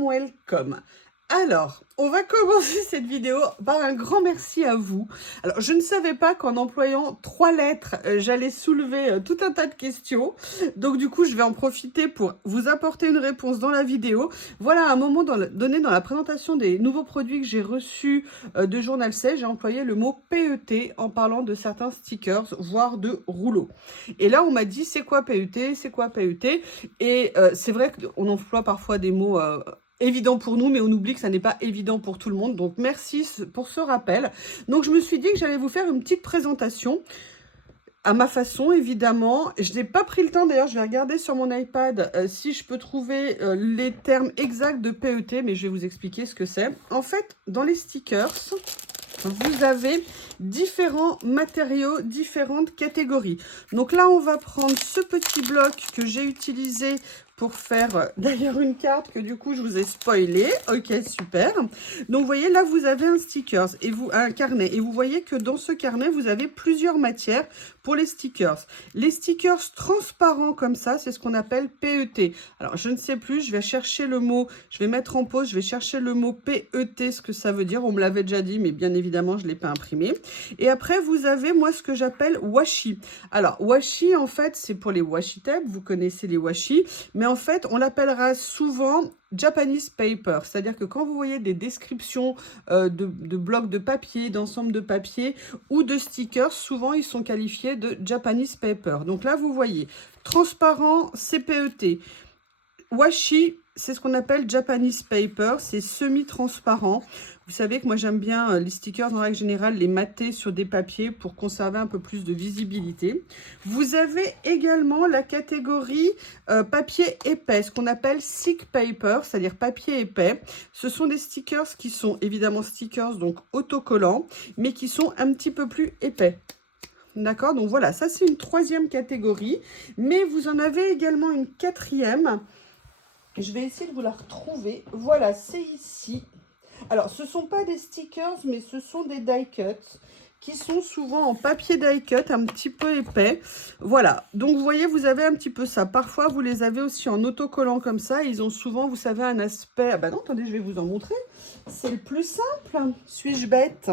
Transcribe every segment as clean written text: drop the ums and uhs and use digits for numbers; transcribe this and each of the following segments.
welcome. Alors, on va commencer cette vidéo par un grand merci à vous. Alors, je ne savais pas qu'en employant 3 lettres, j'allais soulever tout un tas de questions. Donc, du coup, je vais en profiter pour vous apporter une réponse dans la vidéo. Voilà, un moment donné dans la présentation des nouveaux produits que j'ai reçus de Journal C, j'ai employé le mot PET en parlant de certains stickers, voire de rouleaux. Et là, on m'a dit, c'est quoi PET? C'est quoi PET? Et c'est vrai qu'on emploie parfois des mots évident pour nous, mais on oublie que ça n'est pas évident pour tout le monde. Donc, merci pour ce rappel. Donc, je me suis dit que j'allais vous faire une petite présentation à ma façon, évidemment. Je n'ai pas pris le temps, d'ailleurs, je vais regarder sur mon iPad si je peux trouver les termes exacts de PET, mais je vais vous expliquer ce que c'est. En fait, dans les stickers, vous avez différents matériaux, différentes catégories. Donc là, on va prendre ce petit bloc que j'ai utilisé pour faire d'ailleurs une carte que du coup je vous ai spoilé. Ok, super. Donc vous voyez là vous avez un stickers et un carnet et vous voyez que dans ce carnet vous avez plusieurs matières pour les stickers. Les stickers transparents comme ça, c'est ce qu'on appelle PET. Alors je ne sais plus, je vais chercher le mot, je vais mettre en pause, je vais chercher le mot PET, ce que ça veut dire. On me l'avait déjà dit, mais bien évidemment je ne l'ai pas imprimé. Et après vous avez moi ce que j'appelle washi. Alors washi en fait c'est pour les washi tape, vous connaissez les washi, mais en fait, on l'appellera souvent Japanese paper, c'est-à-dire que quand vous voyez des descriptions de blocs de papier, d'ensemble de papier ou de stickers, souvent ils sont qualifiés de Japanese paper. Donc là, vous voyez, transparent, c'est PET. Washi, c'est ce qu'on appelle Japanese paper, c'est semi-transparent. Vous savez que moi j'aime bien les stickers en règle générale, les mater sur des papiers pour conserver un peu plus de visibilité. Vous avez également la catégorie papier épais, ce qu'on appelle thick paper, c'est-à-dire papier épais. Ce sont des stickers qui sont évidemment stickers, donc autocollants, mais qui sont un petit peu plus épais. D'accord, donc voilà, ça c'est une troisième catégorie, mais vous en avez également une quatrième. Je vais essayer de vous la retrouver. Voilà, c'est ici. Alors, ce ne sont pas des stickers, mais ce sont des die cuts qui sont souvent en papier die cut, un petit peu épais. Voilà, donc vous voyez, vous avez un petit peu ça. Parfois, vous les avez aussi en autocollant comme ça. Ils ont souvent, vous savez, un aspect... Ah bah non, attendez, je vais vous en montrer. C'est le plus simple. Suis-je bête ?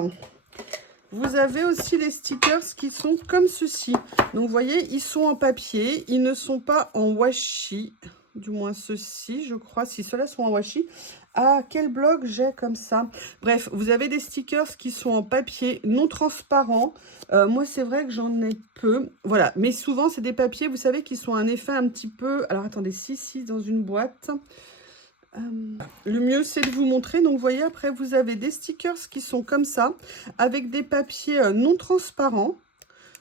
Vous avez aussi les stickers qui sont comme ceci. Donc, vous voyez, ils sont en papier. Ils ne sont pas en washi. Du moins ceux-ci, je crois, si ceux-là sont en washi. Ah, quel bloc j'ai comme ça. Bref, vous avez des stickers qui sont en papier non transparent. Moi, c'est vrai que j'en ai peu. Voilà, mais souvent, c'est des papiers, vous savez, qui sont un effet un petit peu... Alors, attendez, si, dans une boîte. Le mieux, c'est de vous montrer. Donc, vous voyez, après, vous avez des stickers qui sont comme ça, avec des papiers non transparents.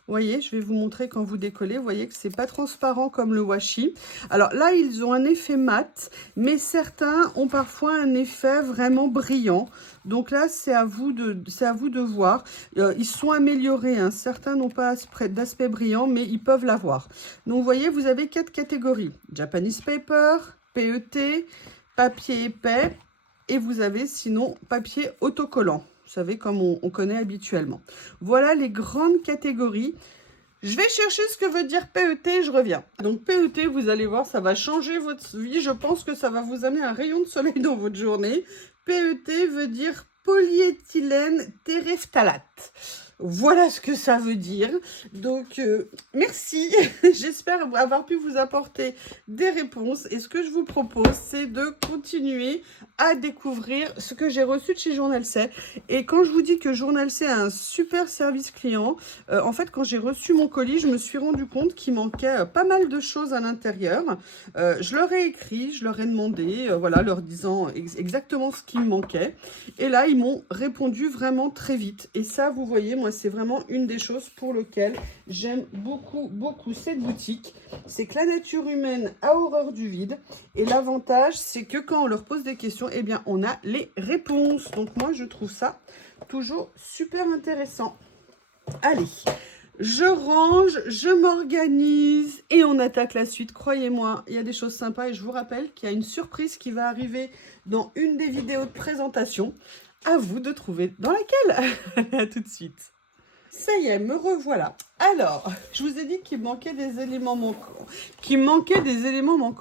Vous voyez, je vais vous montrer quand vous décollez. Vous voyez que c'est pas transparent comme le washi. Alors là, ils ont un effet mat, mais certains ont parfois un effet vraiment brillant. Donc là, c'est à vous de voir. Ils sont améliorés, hein. Certains n'ont pas d'aspect brillant, mais ils peuvent l'avoir. Donc vous voyez, vous avez 4 catégories. Japanese paper, PET, papier épais, et vous avez sinon papier autocollant. Vous savez, comme on connaît habituellement. Voilà les grandes catégories. Je vais chercher ce que veut dire PET, je reviens. Donc PET, vous allez voir, ça va changer votre vie. Je pense que ça va vous amener un rayon de soleil dans votre journée. PET veut dire polyéthylène terephthalate. Voilà ce que ça veut dire. Donc, merci. J'espère avoir pu vous apporter des réponses. Et ce que je vous propose, c'est de continuer à découvrir ce que j'ai reçu de chez Journal C. Et quand je vous dis que Journal C a un super service client, en fait, quand j'ai reçu mon colis, je me suis rendu compte qu'il manquait pas mal de choses à l'intérieur. Je leur ai écrit, je leur ai demandé, voilà, leur disant exactement ce qui me manquait. Et là, ils m'ont répondu vraiment très vite. Et ça, vous voyez, moi, c'est vraiment une des choses pour lesquelles j'aime beaucoup, beaucoup cette boutique. C'est que la nature humaine a horreur du vide. Et l'avantage, c'est que quand on leur pose des questions, eh bien, on a les réponses. Donc, moi, je trouve ça toujours super intéressant. Allez, je range, je m'organise et on attaque la suite. Croyez-moi, il y a des choses sympas et je vous rappelle qu'il y a une surprise qui va arriver dans une des vidéos de présentation. À vous de trouver dans laquelle. À tout de suite. Ça y est, me revoilà. Alors, je vous ai dit qu'il manquait des éléments manquants.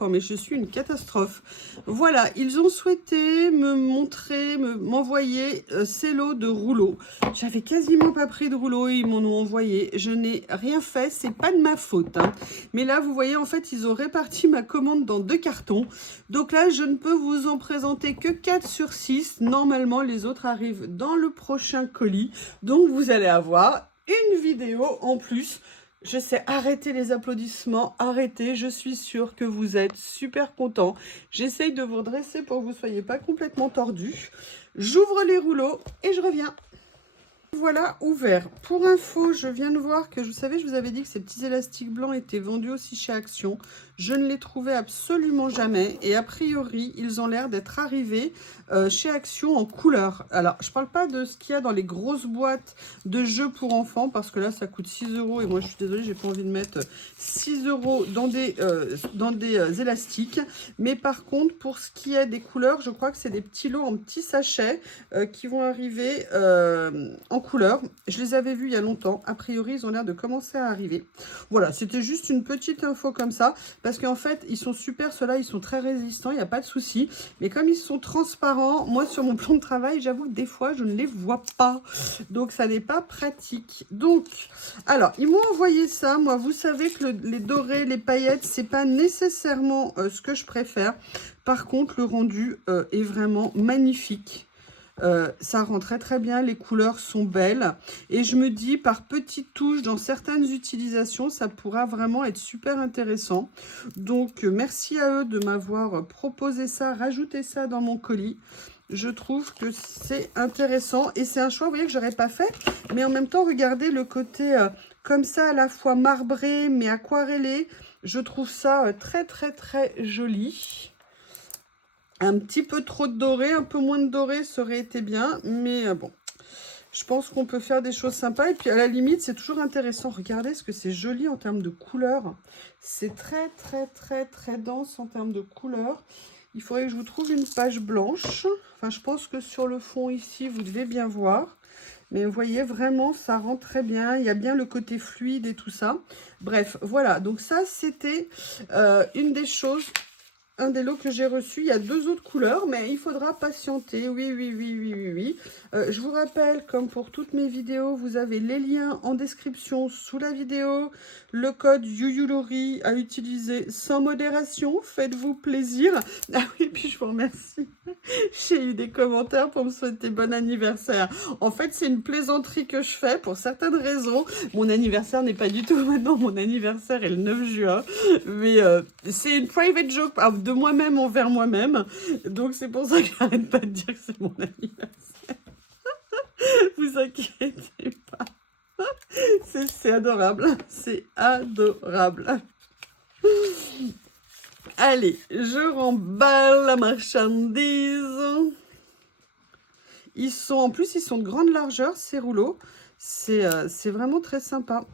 Mais je suis une catastrophe. Voilà, ils ont souhaité me montrer, m'envoyer ces lots de rouleaux. J'avais quasiment pas pris de rouleaux et ils m'en ont envoyé. Je n'ai rien fait, c'est pas de ma faute, hein. Mais là, vous voyez, en fait, ils ont réparti ma commande dans 2 cartons. Donc là, je ne peux vous en présenter que 4 sur 6. Normalement, les autres arrivent dans le prochain colis. Donc, vous allez avoir une vidéo en plus. Je sais, arrêtez les applaudissements, arrêtez, je suis sûre que vous êtes super contents. J'essaye de vous redresser pour que vous ne soyez pas complètement tordus. J'ouvre les rouleaux et je reviens. Voilà, ouvert. Pour info, je viens de voir que, vous savez, je vous avais dit que ces petits élastiques blancs étaient vendus aussi chez Action. Je ne les trouvais absolument jamais. Et a priori, ils ont l'air d'être arrivés chez Action en couleur. Alors, je ne parle pas de ce qu'il y a dans les grosses boîtes de jeux pour enfants, parce que là, ça coûte 6 €. Et moi, je suis désolée, j'ai pas envie de mettre 6 € dans des élastiques. Mais par contre, pour ce qui est des couleurs, je crois que c'est des petits lots en petits sachets qui vont arriver en couleur. Je les avais vus il y a longtemps. A priori, ils ont l'air de commencer à arriver. Voilà, c'était juste une petite info comme ça. Parce qu'en fait, ils sont super. Ceux-là, ils sont très résistants. Il n'y a pas de souci. Mais comme ils sont transparents, moi, sur mon plan de travail, j'avoue que des fois, je ne les vois pas. Donc, ça n'est pas pratique. Donc, alors, ils m'ont envoyé ça. Moi, vous savez que les dorés, les paillettes, c'est pas nécessairement ce que je préfère. Par contre, le rendu est vraiment magnifique. Ça rend très très bien, les couleurs sont belles et je me dis par petites touches dans certaines utilisations ça pourra vraiment être super intéressant. Donc merci à eux de m'avoir proposé ça, rajouté ça dans mon colis. Je trouve que c'est intéressant et c'est un choix, vous voyez, que j'aurais pas fait, mais en même temps regardez le côté comme ça à la fois marbré mais aquarellé. Je trouve ça très très très joli. Un petit peu trop de doré, un peu moins de doré, ça aurait été bien. Mais bon, je pense qu'on peut faire des choses sympas. Et puis à la limite, c'est toujours intéressant. Regardez ce que c'est joli en termes de couleurs. C'est très, très, très, très dense en termes de couleurs. Il faudrait que je vous trouve une page blanche. Enfin, je pense que sur le fond ici, vous devez bien voir. Mais vous voyez, vraiment, ça rend très bien. Il y a bien le côté fluide et tout ça. Bref, voilà. Donc ça, c'était une des choses... Un des lots que j'ai reçu, il y a 2 autres couleurs, mais il faudra patienter. Oui, oui, oui, oui, oui, oui. Je vous rappelle, comme pour toutes mes vidéos, vous avez les liens en description sous la vidéo. Le code YuYuLori à utiliser sans modération. Faites-vous plaisir. Ah oui, puis je vous remercie. J'ai eu des commentaires pour me souhaiter bon anniversaire. En fait, c'est une plaisanterie que je fais pour certaines raisons. Mon anniversaire n'est pas du tout maintenant. Mon anniversaire est le 9 juin. Mais c'est une private joke de moi-même envers moi-même. Donc, c'est pour ça que j'arrête pas de dire que c'est mon anniversaire. Vous inquiétez pas. C'est adorable. C'est adorable. Allez, je remballe la marchandise. En plus, ils sont de grande largeur, ces rouleaux. C'est vraiment très sympa.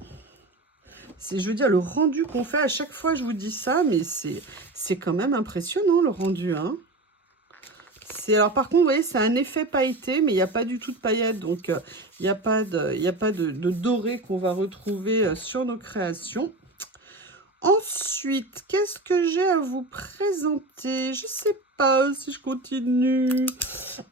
Je veux dire, le rendu qu'on fait, à chaque fois, je vous dis ça, mais c'est quand même impressionnant, le rendu, hein. Alors, par contre, vous voyez, c'est un effet pailleté, mais il n'y a pas du tout de paillettes. Donc, il n'y a pas de doré qu'on va retrouver sur nos créations. Ensuite, qu'est-ce que j'ai à vous présenter? Je ne sais pas si je continue.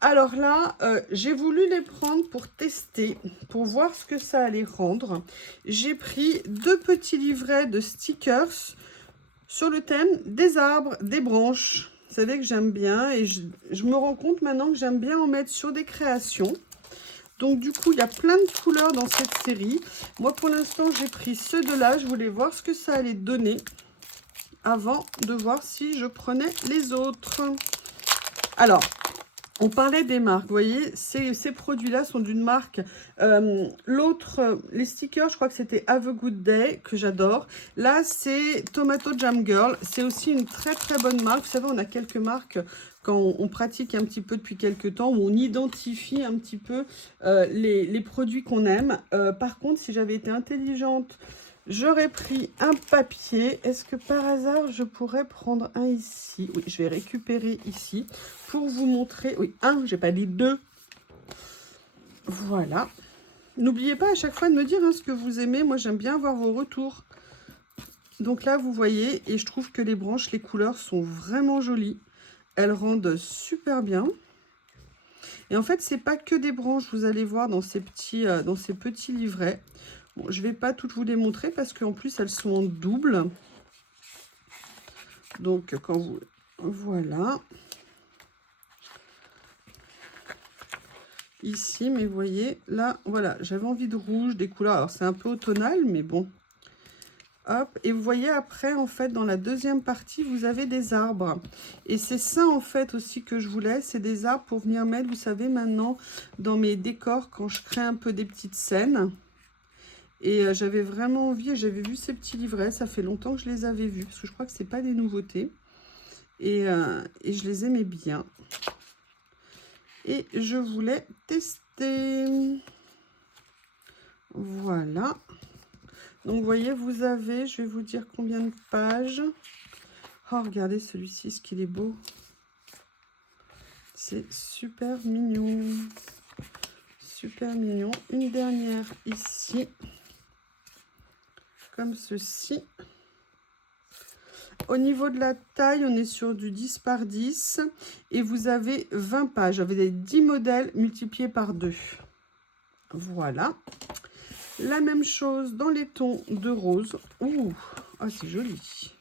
Alors là, j'ai voulu les prendre pour tester, pour voir ce que ça allait rendre. J'ai pris 2 petits livrets de stickers sur le thème des arbres, des branches. Vous savez que j'aime bien et je me rends compte maintenant que j'aime bien en mettre sur des créations. Donc du coup, il y a plein de couleurs dans cette série. Moi, pour l'instant, j'ai pris ceux de là. Je voulais voir ce que ça allait donner avant de voir si je prenais les autres. Alors, on parlait des marques. Vous voyez, ces produits-là sont d'une marque. L'autre, les stickers, je crois que c'était Have a Good Day, que j'adore. Là, c'est Tomato Jam Girl. C'est aussi une très, très bonne marque. Vous savez, on a quelques marques... Quand on pratique un petit peu depuis quelques temps, où on identifie un petit peu les produits qu'on aime. Par contre, si j'avais été intelligente, j'aurais pris un papier. Est-ce que par hasard, je pourrais prendre un ici? Oui, je vais récupérer ici pour vous montrer. Oui, un, j'ai pas dit 2. Voilà. N'oubliez pas à chaque fois de me dire hein, ce que vous aimez. Moi, j'aime bien avoir vos retours. Donc là, vous voyez, et je trouve que les branches, les couleurs sont vraiment jolies. Elles rendent super bien. Et en fait, c'est pas que des branches, vous allez voir dans ces petits livrets. Bon, je vais pas toutes vous les montrer parce qu'en plus, elles sont en double. Donc, quand vous... Voilà. Ici, mais vous voyez, là, voilà, j'avais envie de rouge, des couleurs. Alors, c'est un peu automnal, mais bon. Hop, et vous voyez après, en fait, dans la deuxième partie, vous avez des arbres. Et c'est ça, en fait, aussi que je voulais. C'est des arbres pour venir mettre, vous savez, maintenant, dans mes décors, quand je crée un peu des petites scènes. Et j'avais vraiment envie, j'avais vu ces petits livrets. Ça fait longtemps que je les avais vus, parce que je crois que c'est pas des nouveautés. Et je les aimais bien. Et je voulais tester. Voilà. Donc, vous voyez, vous avez, je vais vous dire combien de pages. Oh, regardez celui-ci, ce qu'il est beau. C'est super mignon. Super mignon. Une dernière ici. Comme ceci. Au niveau de la taille, on est sur du 10 par 10. Et vous avez 20 pages. Vous avez 10 modèles multipliés par 2. Voilà. La même chose dans les tons de rose. Ouh, ah, c'est joli.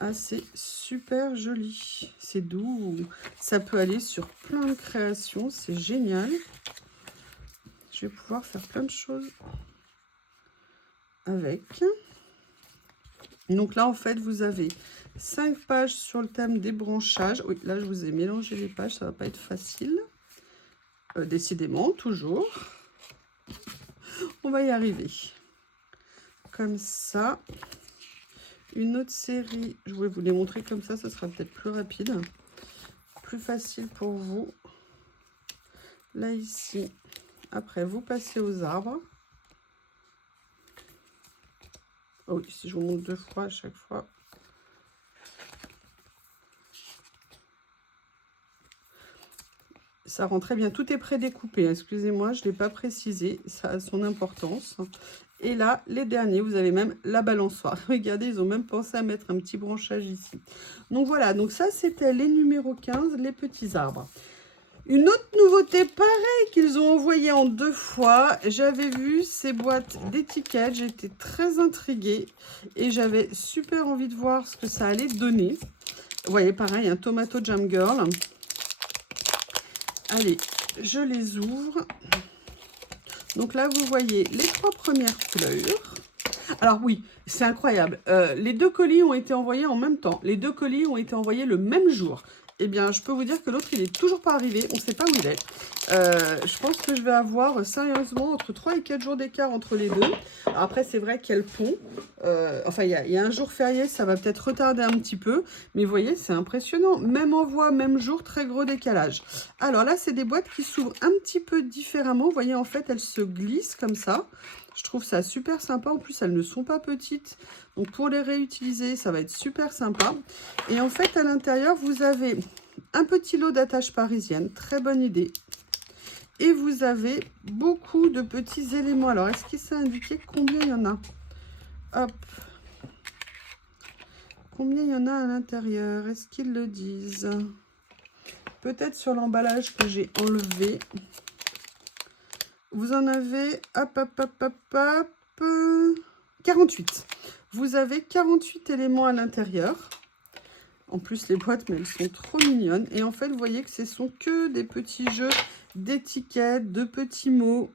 Ah, c'est super joli. C'est doux. Ça peut aller sur plein de créations. C'est génial. Je vais pouvoir faire plein de choses avec. Donc là, en fait, vous avez 5 pages sur le thème des branchages. Oui, là, je vous ai mélangé les pages. Ça va pas être facile. Décidément, toujours. On va y arriver. Comme ça. Une autre série, je voulais vous les montrer comme ça sera peut-être plus rapide, plus facile pour vous. Là, ici, après, vous passez aux arbres. Oh oui, si je vous montre 2 fois à chaque fois. Ça rend très bien. Tout est prédécoupé. Excusez-moi, je ne l'ai pas précisé. Ça a son importance. Et là, les derniers, vous avez même la balançoire. Regardez, ils ont même pensé à mettre un petit branchage ici. Donc voilà, donc ça, c'était les numéros 15, les petits arbres. Une autre nouveauté, pareil, qu'ils ont envoyé en 2 fois. J'avais vu ces boîtes d'étiquettes. J'étais très intriguée. Et j'avais super envie de voir ce que ça allait donner. Vous voyez, pareil, un Tomato Jam Girl. Allez, je les ouvre. Donc là, vous voyez les 3 premières couleurs. Alors oui, c'est incroyable. Les 2 colis ont été envoyés en même temps. Les 2 colis ont été envoyés le même jour. Eh bien, je peux vous dire que l'autre, il n'est toujours pas arrivé. On ne sait pas où il est. Je pense que je vais avoir sérieusement entre 3 et 4 jours d'écart entre les deux. Alors après, c'est vrai qu'il y a le pont. Enfin, il y a un jour férié, ça va peut-être retarder un petit peu. Mais vous voyez, c'est impressionnant. Même envoi, même jour, très gros décalage. Alors là, c'est des boîtes qui s'ouvrent un petit peu différemment. Vous voyez, en fait, elles se glissent comme ça. Je trouve ça super sympa. En plus, elles ne sont pas petites. Donc, pour les réutiliser, ça va être super sympa. Et en fait, à l'intérieur, vous avez un petit lot d'attaches parisiennes. Très bonne idée. Et vous avez beaucoup de petits éléments. Alors, est-ce qu'il s'est indiqué combien il y en a? Hop. Combien il y en a à l'intérieur? Est-ce qu'ils le disent? Peut-être sur l'emballage que j'ai enlevé. Vous en avez, hop, 48. Vous avez 48 éléments à l'intérieur. En plus, les boîtes, mais elles sont trop mignonnes. Et en fait, vous voyez que ce sont que des petits jeux d'étiquettes, de petits mots.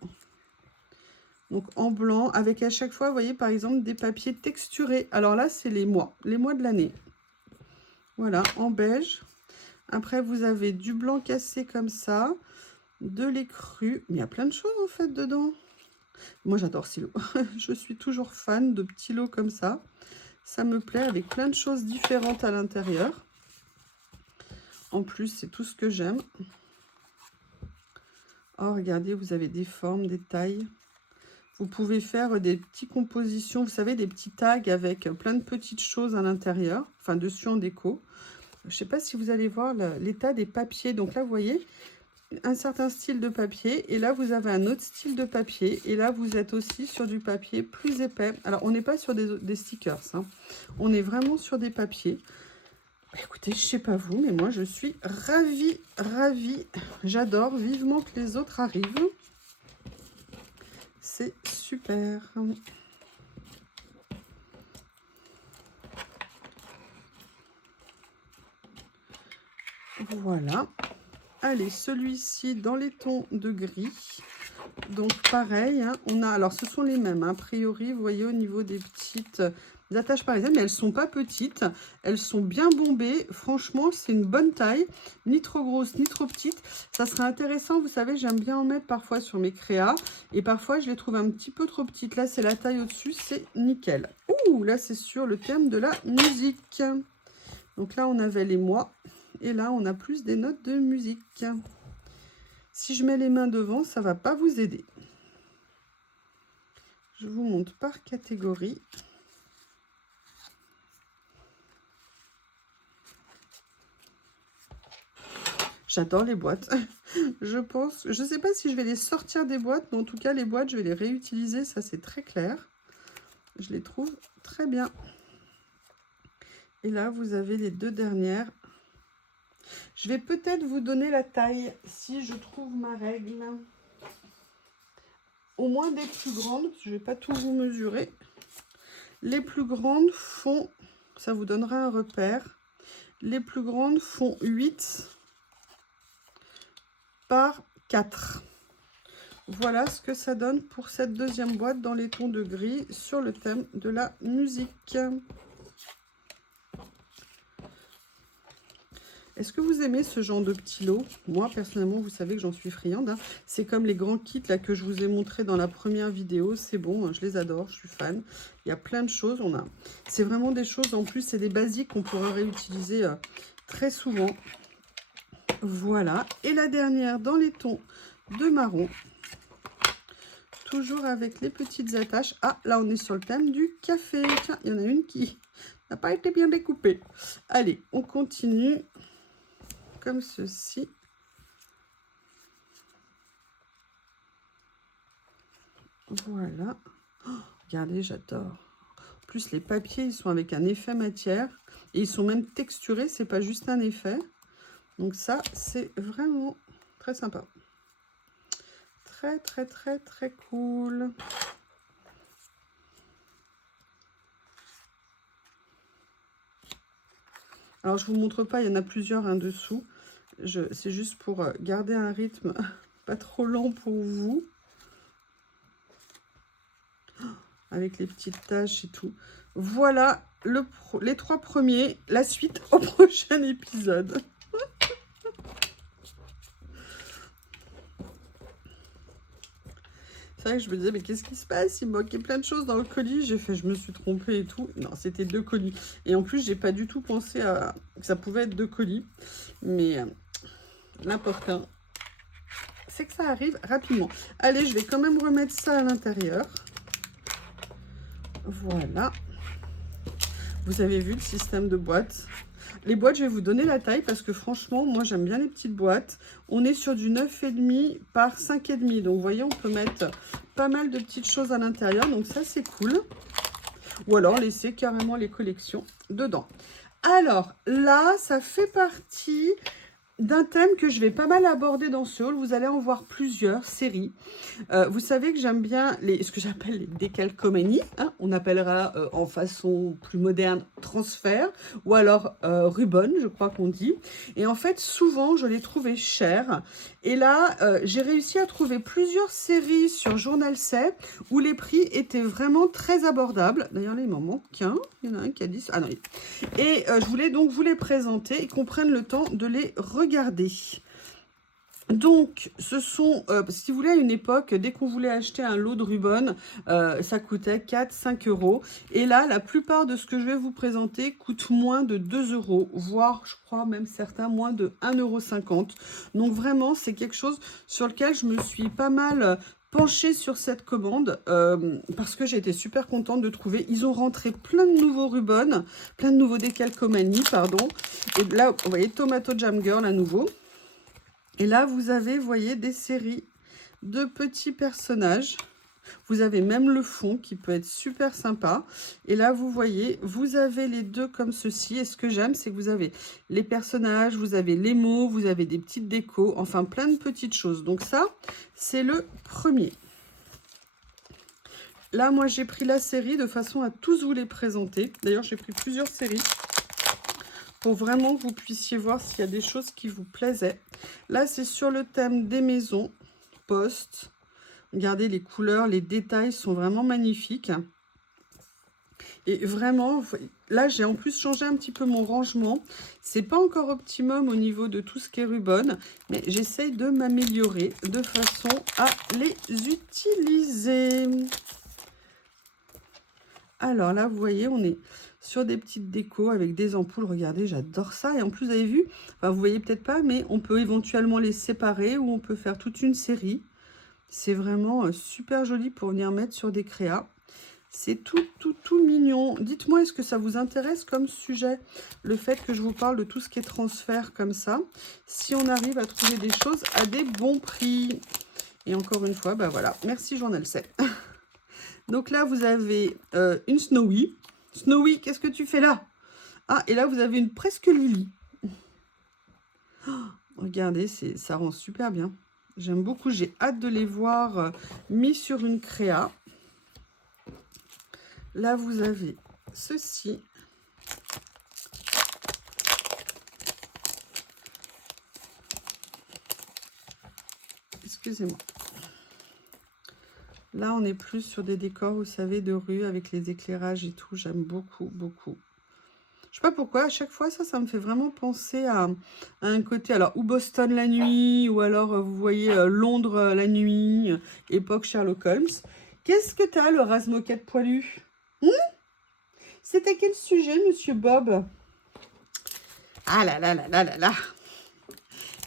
Donc, en blanc, avec à chaque fois, vous voyez, par exemple, des papiers texturés. Alors là, c'est les mois de l'année. Voilà, en beige. Après, vous avez du blanc cassé comme ça. De l'écru, mais il y a plein de choses en fait dedans. Moi j'adore ces lots. Je suis toujours fan de petits lots comme ça. Ça me plaît, avec plein de choses différentes à l'intérieur. En plus, c'est tout ce que j'aime. Oh, regardez, vous avez des formes, des tailles. Vous pouvez faire des petites compositions, vous savez, des petits tags avec plein de petites choses à l'intérieur, enfin dessus en déco. Je ne sais pas si vous allez voir l'état des papiers. Donc là, vous voyez, un certain style de papier. Et là, vous avez un autre style de papier. Et là, vous êtes aussi sur du papier plus épais. Alors, on n'est pas sur des stickers. Hein. On est vraiment sur des papiers. Écoutez, je sais pas vous, mais moi, je suis ravie, ravie. J'adore vivement que les autres arrivent. C'est super. Voilà. Allez, celui-ci dans les tons de gris. Donc pareil, hein, on a, alors ce sont les mêmes, hein, a priori, vous voyez au niveau des petites attaches parisiennes, mais elles sont pas petites, elles sont bien bombées, franchement c'est une bonne taille, ni trop grosse ni trop petite. Ça serait intéressant, vous savez, j'aime bien en mettre parfois sur mes créas, et parfois je les trouve un petit peu trop petites. Là c'est la taille au-dessus, c'est nickel. Ouh, là c'est sur le thème de la musique. Donc là on avait les mois, et là on a plus des notes de musique. Si je mets les mains devant, ça ne va pas vous aider. Je vous montre par catégorie. J'adore les boîtes. Je pense, je ne sais pas si je vais les sortir des boîtes, mais en tout cas, les boîtes, je vais les réutiliser. Ça, c'est très clair. Je les trouve très bien. Et là, vous avez les deux dernières. Je vais peut-être vous donner la taille, si je trouve ma règle. Au moins des plus grandes, je ne vais pas tout vous mesurer. Les plus grandes font, ça vous donnera un repère, les plus grandes font 8 par 4. Voilà ce que ça donne pour cette deuxième boîte dans les tons de gris sur le thème de la musique. Est-ce que vous aimez ce genre de petits lots? Moi, personnellement, vous savez que j'en suis friande. Hein. C'est comme les grands kits là, que je vous ai montré dans la première vidéo. C'est bon, hein, je les adore, je suis fan. Il y a plein de choses. C'est vraiment des choses, en plus, c'est des basiques qu'on pourra réutiliser très souvent. Voilà. Et la dernière, dans les tons de marron. Toujours avec les petites attaches. Ah, là, on est sur le thème du café. Tiens, il y en a une qui n'a pas été bien découpée. Allez, on continue. Comme ceci. Voilà. Oh, regardez, j'adore. En plus, les papiers, ils sont avec un effet matière. Et ils sont même texturés, c'est pas juste un effet. Donc ça, c'est vraiment très sympa. Très, très, très, très cool. Alors, je vous montre pas, il y en a plusieurs en dessous. C'est juste pour garder un rythme pas trop lent pour vous. Avec les petites taches et tout. Voilà les 3 premiers. La suite au prochain épisode. C'est vrai que je me disais, mais qu'est-ce qui se passe? Il manquait plein de choses dans le colis. J'ai fait, je me suis trompée et tout. Non, c'était 2 colis. Et en plus, j'ai pas du tout pensé que ça pouvait être 2 colis. Mais l'important, c'est que ça arrive rapidement. Allez, je vais quand même remettre ça à l'intérieur. Voilà. Vous avez vu le système de boîtes. Les boîtes, je vais vous donner la taille parce que franchement, moi, j'aime bien les petites boîtes. On est sur du 9,5 par 5,5. Donc, vous voyez, on peut mettre pas mal de petites choses à l'intérieur. Donc, ça, c'est cool. Ou alors, laisser carrément les collections dedans. Alors, là, ça fait partie d'un thème que je vais pas mal aborder dans ce haul. Vous allez en voir plusieurs séries. Vous savez que j'aime bien ce que j'appelle les décalcomanies. Hein, on appellera en façon plus moderne transfert ou alors Rubon, je crois qu'on dit. Et en fait, souvent, je les trouvais chers. Et là, j'ai réussi à trouver plusieurs séries sur Journal C où les prix étaient vraiment très abordables. D'ailleurs, là, il m'en manque qu'un. Il y en a un qui a 10. Ah non. Et je voulais donc vous les présenter et qu'on prenne le temps de les regarder. Donc, ce sont, si vous voulez, à une époque, dès qu'on voulait acheter un lot de Rubon, ça coûtait 4-5 euros. Et là, la plupart de ce que je vais vous présenter coûte moins de 2 euros, voire, je crois, même certains, moins de 1,50 €. Donc, vraiment, c'est quelque chose sur lequel je me suis pas mal penchée sur cette commande parce que j'ai été super contente de trouver. Ils ont rentré plein de nouveaux Rubon, plein de nouveaux décalcomanies, pardon. Et là, vous voyez, Tomato Jam Girl à nouveau. Et là, vous avez, vous voyez, des séries de petits personnages. Vous avez même le fond qui peut être super sympa. Et là, vous voyez, vous avez les deux comme ceci. Et ce que j'aime, c'est que vous avez les personnages, vous avez les mots, vous avez des petites décos, enfin plein de petites choses. Donc ça, c'est le premier. Là, moi, j'ai pris la série de façon à tous vous les présenter. D'ailleurs, j'ai pris plusieurs séries pour vraiment que vous puissiez voir s'il y a des choses qui vous plaisaient. Là, c'est sur le thème des maisons, postes. Regardez les couleurs, les détails sont vraiment magnifiques. Et vraiment, là, j'ai en plus changé un petit peu mon rangement. C'est pas encore optimum au niveau de tout ce qui est ruban, mais j'essaye de m'améliorer de façon à les utiliser. Alors là, vous voyez, on est sur des petites décos avec des ampoules. Regardez, j'adore ça. Et en plus, vous avez vu, enfin, vous voyez peut-être pas, mais on peut éventuellement les séparer ou on peut faire toute une série. C'est vraiment super joli pour venir mettre sur des créas. C'est tout mignon. Dites-moi, est-ce que ça vous intéresse comme sujet, le fait que je vous parle de tout ce qui est transfert comme ça, si on arrive à trouver des choses à des bons prix. Et encore une fois, bah voilà, merci Journal 7. Donc là, vous avez une Snowy. Snowy, qu'est-ce que tu fais là? Ah, et là, vous avez une presque Lily. Oh, regardez, ça rend super bien. J'aime beaucoup, j'ai hâte de les voir mis sur une créa. Là, vous avez ceci. Excusez-moi. Là, on est plus sur des décors, vous savez, de rue avec les éclairages et tout. J'aime beaucoup, beaucoup. Je sais pas pourquoi, à chaque fois, ça me fait vraiment penser à un côté, alors, ou Boston la nuit, ou alors, vous voyez, Londres la nuit, époque Sherlock Holmes. Qu'est-ce que t'as, le rase-moquette poilu? C'est à quel sujet, monsieur Bob? Ah là là là là là là.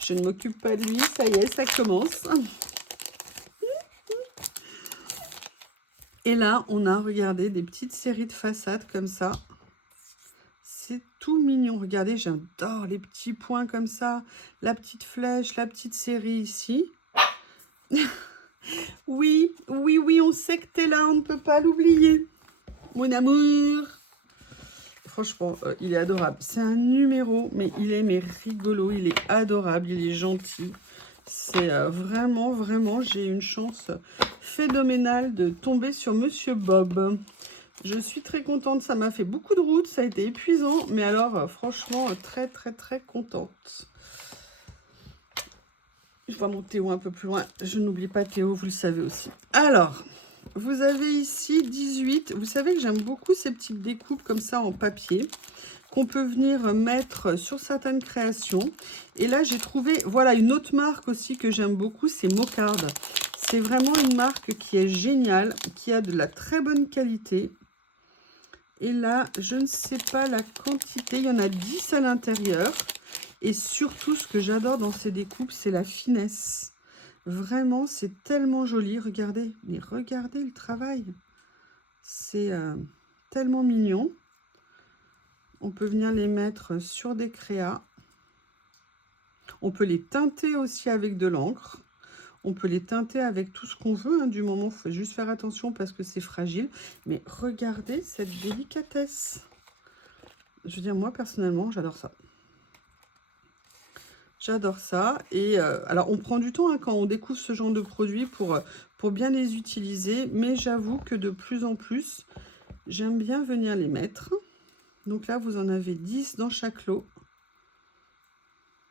Je ne m'occupe pas de lui, ça y est, ça commence. Et là, on a, regardé, des petites séries de façades comme ça. C'est tout mignon. Regardez, j'adore les petits points comme ça. La petite flèche, la petite série ici. Oui, oui, oui, on sait que t'es là, on ne peut pas l'oublier. Mon amour. Franchement, il est adorable. C'est un numéro, mais il est rigolo, il est adorable, il est gentil. C'est vraiment, vraiment, j'ai une chance phénoménale de tomber sur Monsieur Bob. Je suis très contente, ça m'a fait beaucoup de route, ça a été épuisant, mais alors franchement, très, très, très contente. Je vois mon Théo un peu plus loin. Je n'oublie pas Théo, vous le savez aussi. Alors, vous avez ici 18. Vous savez que j'aime beaucoup ces petites découpes comme ça en papier qu'on peut venir mettre sur certaines créations. Et là, j'ai trouvé, voilà, une autre marque aussi que j'aime beaucoup, c'est Mocard. C'est vraiment une marque qui est géniale, qui a de la très bonne qualité. Et là, je ne sais pas la quantité, il y en a 10 à l'intérieur. Et surtout, ce que j'adore dans ces découpes, c'est la finesse. Vraiment, c'est tellement joli. Regardez, mais regardez le travail. C'est tellement mignon. On peut venir les mettre sur des créas. On peut les teinter aussi avec de l'encre. On peut les teinter avec tout ce qu'on veut. Hein, du moment, il faut juste faire attention parce que c'est fragile. Mais regardez cette délicatesse. Je veux dire, moi, personnellement, j'adore ça. J'adore ça. Et alors, on prend du temps hein, quand on découvre ce genre de produits pour bien les utiliser. Mais j'avoue que de plus en plus, j'aime bien venir les mettre. Donc là, vous en avez 10 dans chaque lot.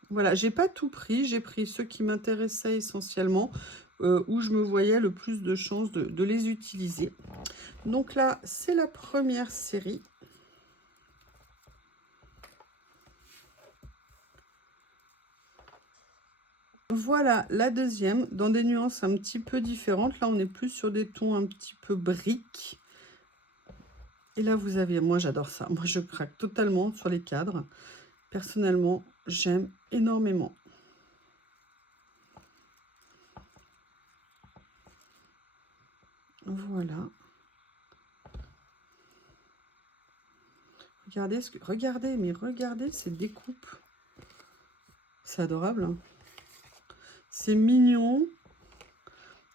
Voilà, j'ai pas tout pris. J'ai pris ceux qui m'intéressaient essentiellement, où je me voyais le plus de chances de les utiliser. Donc là, c'est la première série. Voilà la deuxième, dans des nuances un petit peu différentes. Là, on est plus sur des tons un petit peu briques. Et là, vous avez, moi j'adore ça. Moi, je craque totalement sur les cadres. Personnellement, j'aime énormément. Voilà. Regardez, regardez, mais regardez ces découpes. C'est adorable. Hein. C'est mignon.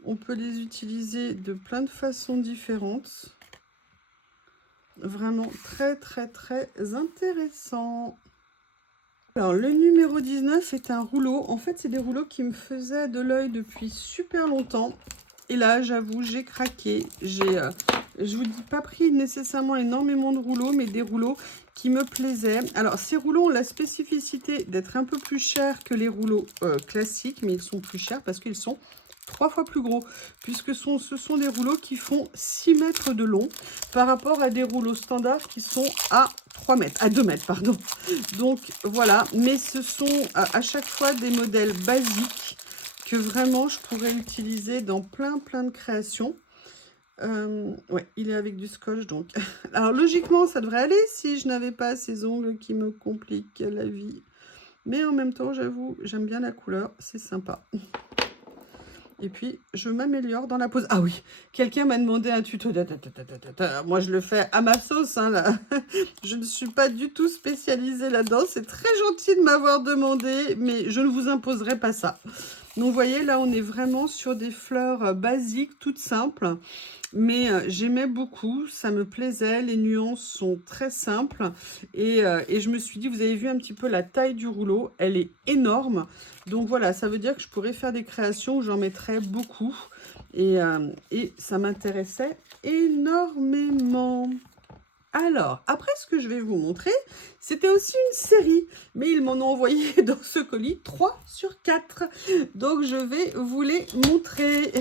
On peut les utiliser de plein de façons différentes. Vraiment très, très, très intéressant. Alors, le numéro 19 est un rouleau. En fait, c'est des rouleaux qui me faisaient de l'œil depuis super longtemps. Et là, j'avoue, j'ai craqué. Je vous dis pas pris nécessairement énormément de rouleaux, mais des rouleaux qui me plaisaient. Alors, ces rouleaux ont la spécificité d'être un peu plus chers que les rouleaux classiques, mais ils sont plus chers parce qu'ils sont 3 fois plus gros, puisque ce sont des rouleaux qui font 6 mètres de long par rapport à des rouleaux standards qui sont à 3 mètres, à 2 mètres, pardon. Donc voilà, mais ce sont à chaque fois des modèles basiques que vraiment je pourrais utiliser dans plein de créations. Ouais, il est avec du scotch donc. Alors logiquement, ça devrait aller si je n'avais pas ces ongles qui me compliquent la vie. Mais en même temps, j'avoue, j'aime bien la couleur, c'est sympa. Et puis, je m'améliore dans la pose. Ah oui, quelqu'un m'a demandé un tuto. Moi, je le fais à ma sauce, hein, là. Je ne suis pas du tout spécialisée là-dedans. C'est très gentil de m'avoir demandé, mais je ne vous imposerai pas ça. Donc, vous voyez, là, on est vraiment sur des fleurs basiques, toutes simples. Mais j'aimais beaucoup, ça me plaisait, les nuances sont très simples. Et je me suis dit, vous avez vu un petit peu la taille du rouleau, elle est énorme. Donc voilà, ça veut dire que je pourrais faire des créations où j'en mettrais beaucoup. Et ça m'intéressait énormément. Alors, après ce que je vais vous montrer, c'était aussi une série, mais ils m'en ont envoyé dans ce colis 3 sur 4. Donc, je vais vous les montrer.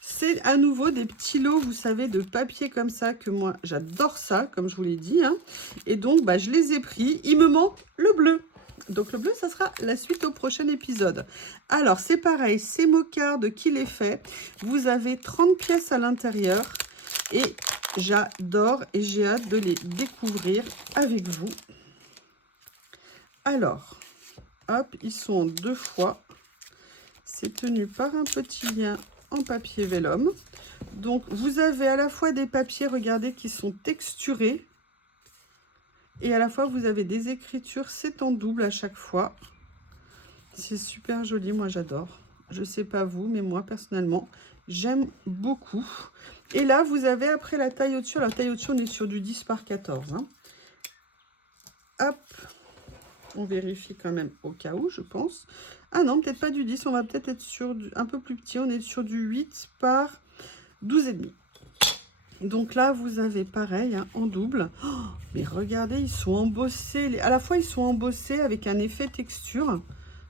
C'est à nouveau des petits lots, vous savez, de papier comme ça, que moi, j'adore ça, comme je vous l'ai dit. Hein. Et donc, bah, je les ai pris. Il me manque le bleu. Donc, le bleu, ça sera la suite au prochain épisode. Alors, c'est pareil, c'est mocarde qui les fait. Vous avez 30 pièces à l'intérieur. Et j'adore et j'ai hâte de les découvrir avec vous. Alors, hop, ils sont en 2 fois. C'est tenu par un petit lien en papier vélum. Donc, vous avez à la fois des papiers, regardez, qui sont texturés. Et à la fois, vous avez des écritures, c'est en double à chaque fois. C'est super joli, moi j'adore. Je ne sais pas vous, mais moi personnellement, j'aime beaucoup. Et là, vous avez après la taille au-dessus. La taille au-dessus, on est sur du 10 par 14. Hein. Hop, on vérifie quand même au cas où, je pense. Ah non, peut-être pas du 10, on va peut-être être sur un peu plus petit. On est sur du 8 par 12,5. Donc là, vous avez pareil, hein, en double. Oh, mais regardez, ils sont embossés. À la fois, ils sont embossés avec un effet texture.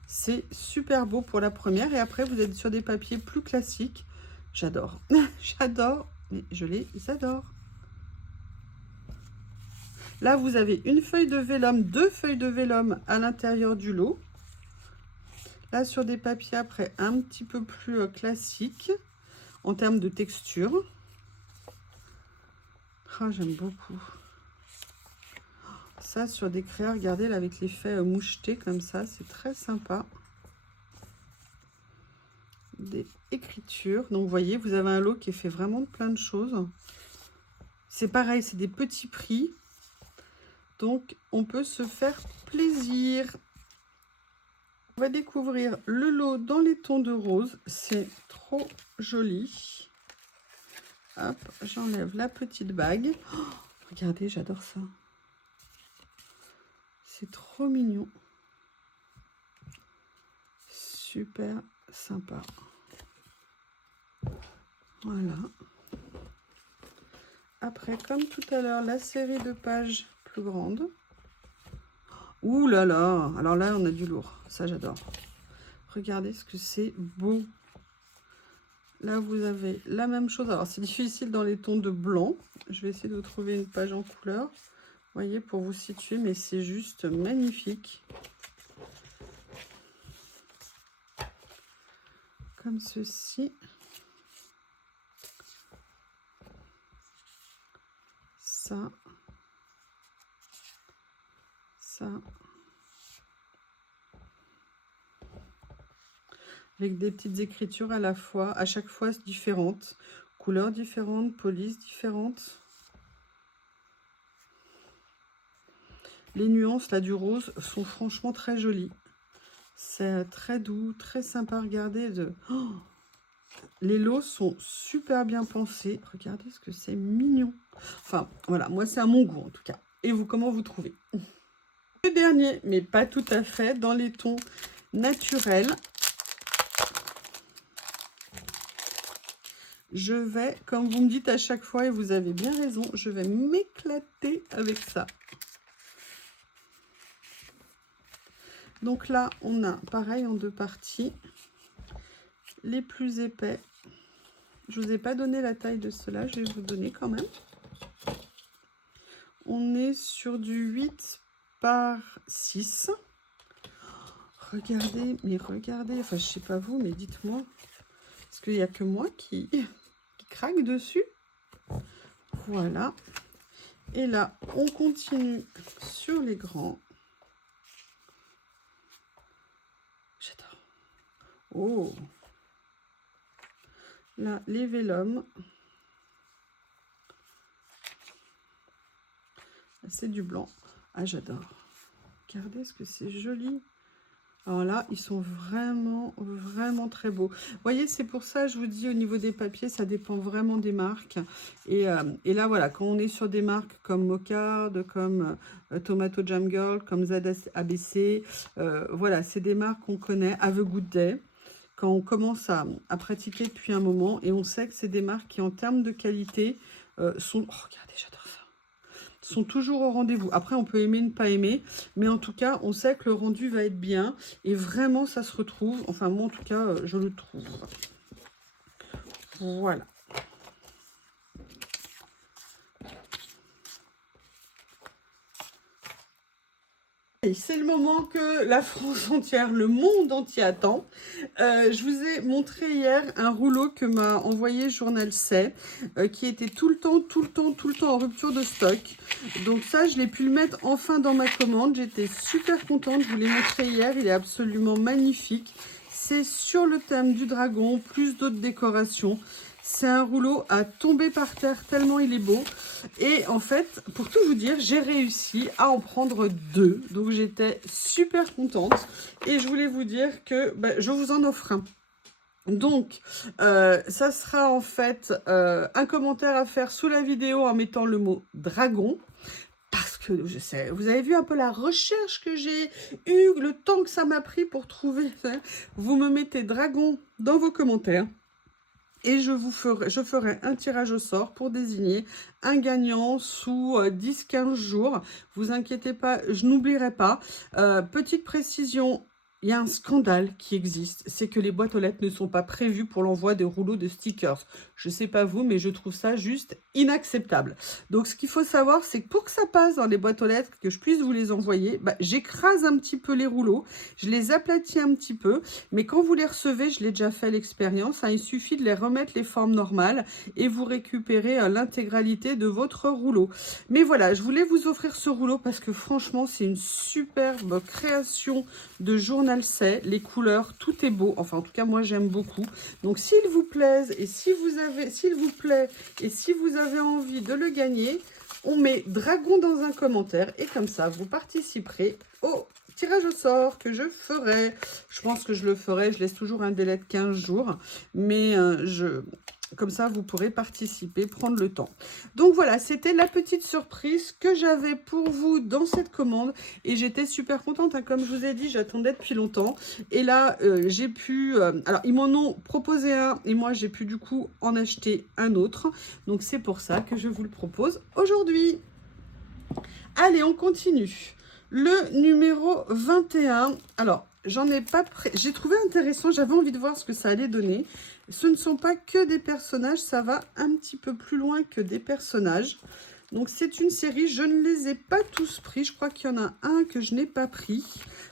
C'est super beau pour la première. Et après, vous êtes sur des papiers plus classiques. J'adore. J'adore. Mais je les adore. Là, vous avez une feuille de vélum, 2 feuilles de vélum à l'intérieur du lot. Là, sur des papiers après un petit peu plus classiques en termes de texture. Oh, j'aime beaucoup. Ça, sur des créas, regardez, là, avec l'effet moucheté comme ça, c'est très sympa. Des écritures. Donc, vous voyez, vous avez un lot qui est fait vraiment de plein de choses. C'est pareil, c'est des petits prix. Donc, on peut se faire plaisir. On va découvrir le lot dans les tons de rose. C'est trop joli. Hop, j'enlève la petite bague. Oh, regardez, j'adore ça. C'est trop mignon. Super sympa. Voilà. Après, comme tout à l'heure, la série de pages plus grande. Ouh là là. Alors là, on a du lourd. Ça, j'adore. Regardez ce que c'est beau. Là, vous avez la même chose. Alors, c'est difficile dans les tons de blanc. Je vais essayer de trouver une page en couleur. Vous voyez, pour vous situer, mais c'est juste magnifique. Comme ceci. Ça. Ça. Avec des petites écritures à la fois, à chaque fois différentes. Couleurs différentes, polices différentes. Les nuances là du rose sont franchement très jolies. C'est très doux, très sympa à regarder. Oh, les lots sont super bien pensés. Regardez ce que c'est mignon. Enfin, voilà, moi, c'est à mon goût, en tout cas. Et vous, comment vous trouvez? Le dernier, mais pas tout à fait, dans les tons naturels. Je vais, comme vous me dites à chaque fois, et vous avez bien raison, je vais m'éclater avec ça. Donc là, on a, pareil, en 2 parties, les plus épais. Je ne vous ai pas donné la taille de cela, je vais vous donner quand même. On est sur du 8 par 6. Regardez, mais regardez, enfin je sais pas vous, mais dites-moi, est-ce qu'il n'y a que moi qui craque dessus? Voilà. Et là, on continue sur les grands. J'adore. Oh! Là, les vélums. C'est du blanc. Ah, j'adore. Regardez ce que c'est joli. Alors là, ils sont vraiment, vraiment très beaux. Vous voyez, c'est pour ça, je vous dis, au niveau des papiers, ça dépend vraiment des marques. Et là, voilà, quand on est sur des marques comme Mocard, comme Tomato Jam Girl, comme ZABC, voilà, c'est des marques qu'on connaît. Have a Good Day, quand on commence à pratiquer depuis un moment. Et on sait que c'est des marques qui, en termes de qualité, sont... Oh, regardez, j'adore ça. Sont toujours au rendez-vous. Après, on peut aimer, ne pas aimer, mais en tout cas, on sait que le rendu va être bien et vraiment, ça se retrouve. Enfin, moi, en tout cas, je le trouve. Voilà. Et c'est le moment que la France entière, le monde entier attend. Je vous ai montré hier un rouleau que m'a envoyé Journal C, qui était tout le temps en rupture de stock. Donc ça, je l'ai pu le mettre enfin dans ma commande. J'étais super contente, je vous l'ai montré hier, il est absolument magnifique. C'est sur le thème du dragon, plus d'autres décorations. C'est un rouleau à tomber par terre tellement il est beau. Et en fait, pour tout vous dire, j'ai réussi à en prendre 2. Donc j'étais super contente. Et je voulais vous dire que je vous en offre un. Donc, ça sera en fait un commentaire à faire sous la vidéo en mettant le mot dragon. Parce que je sais, vous avez vu un peu la recherche que j'ai eue, le temps que ça m'a pris pour trouver. Vous me mettez dragon dans vos commentaires. Et je ferai un tirage au sort pour désigner un gagnant sous 10-15 jours. Vous inquiétez pas, je n'oublierai pas. Petite précision, il y a un scandale qui existe. C'est que les boîtes aux lettres ne sont pas prévues pour l'envoi des rouleaux de stickers. Je ne sais pas vous, mais je trouve ça juste inacceptable. Donc, ce qu'il faut savoir, c'est que pour que ça passe dans les boîtes aux lettres, que je puisse vous les envoyer, j'écrase un petit peu les rouleaux. Je les aplatis un petit peu. Mais quand vous les recevez, je l'ai déjà fait l'expérience, il suffit de les remettre les formes normales et vous récupérez l'intégralité de votre rouleau. Mais voilà, je voulais vous offrir ce rouleau parce que franchement, c'est une superbe création de Journal C. Les couleurs, tout est beau. Enfin, en tout cas, moi, j'aime beaucoup. Donc, s'il vous plaise et s'il vous plaît et si vous avez envie de le gagner, on met dragon dans un commentaire et comme ça, vous participerez au tirage au sort que je ferai. Je pense que je le ferai. Je laisse toujours un délai de 15 jours. Mais comme ça, vous pourrez participer, prendre le temps. Donc voilà, c'était la petite surprise que j'avais pour vous dans cette commande. Et j'étais super contente. Hein. Comme je vous ai dit, j'attendais depuis longtemps. Et là, j'ai pu... alors, ils m'en ont proposé un. Et moi, j'ai pu du coup en acheter un autre. Donc, c'est pour ça que je vous le propose aujourd'hui. Allez, on continue. Le numéro 21. Alors, j'en ai pas prêt. J'ai trouvé intéressant. J'avais envie de voir ce que ça allait donner. Ce ne sont pas que des personnages. Ça va un petit peu plus loin que des personnages. Donc, c'est une série. Je ne les ai pas tous pris. Je crois qu'il y en a un que je n'ai pas pris.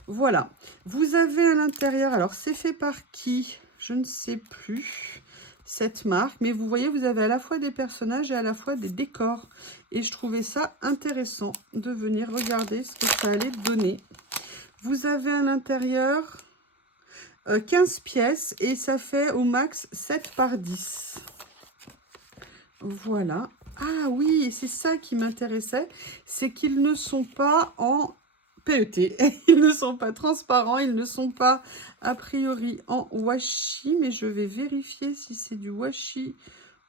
Voilà. Vous avez à l'intérieur... Alors, c'est fait par qui? Je ne sais plus cette marque. Mais vous voyez, vous avez à la fois des personnages et à la fois des décors. Et je trouvais ça intéressant de venir regarder ce que ça allait donner. Vous avez à l'intérieur 15 pièces et ça fait au max 7 par 10. Voilà. Ah oui, c'est ça qui m'intéressait. C'est qu'ils ne sont pas en PET. Ils ne sont pas transparents, ils ne sont pas a priori en washi, mais je vais vérifier si c'est du washi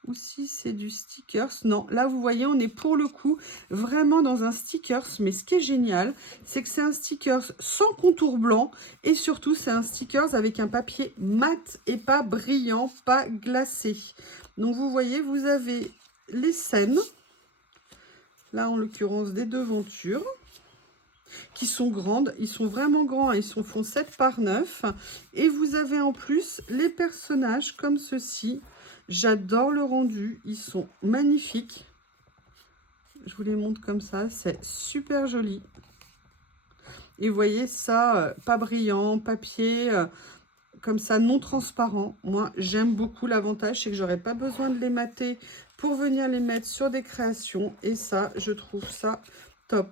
ou si c'est du stickers. Non, là vous voyez, on est pour le coup vraiment dans un stickers, mais ce qui est génial, c'est que c'est un stickers sans contour blanc et surtout c'est un stickers avec un papier mat et pas brillant, pas glacé. Donc vous voyez, vous avez les scènes, là en l'occurrence des devantures, qui sont grandes, ils sont vraiment grands, ils font 7 par 9 et vous avez en plus les personnages comme ceci. J'adore le rendu, ils sont magnifiques. Je vous les montre comme ça, c'est super joli. Et vous voyez ça, pas brillant, papier, comme ça, non transparent. Moi, j'aime beaucoup. L'avantage, c'est que j'aurais pas besoin de les mater pour venir les mettre sur des créations. Et ça, je trouve ça top.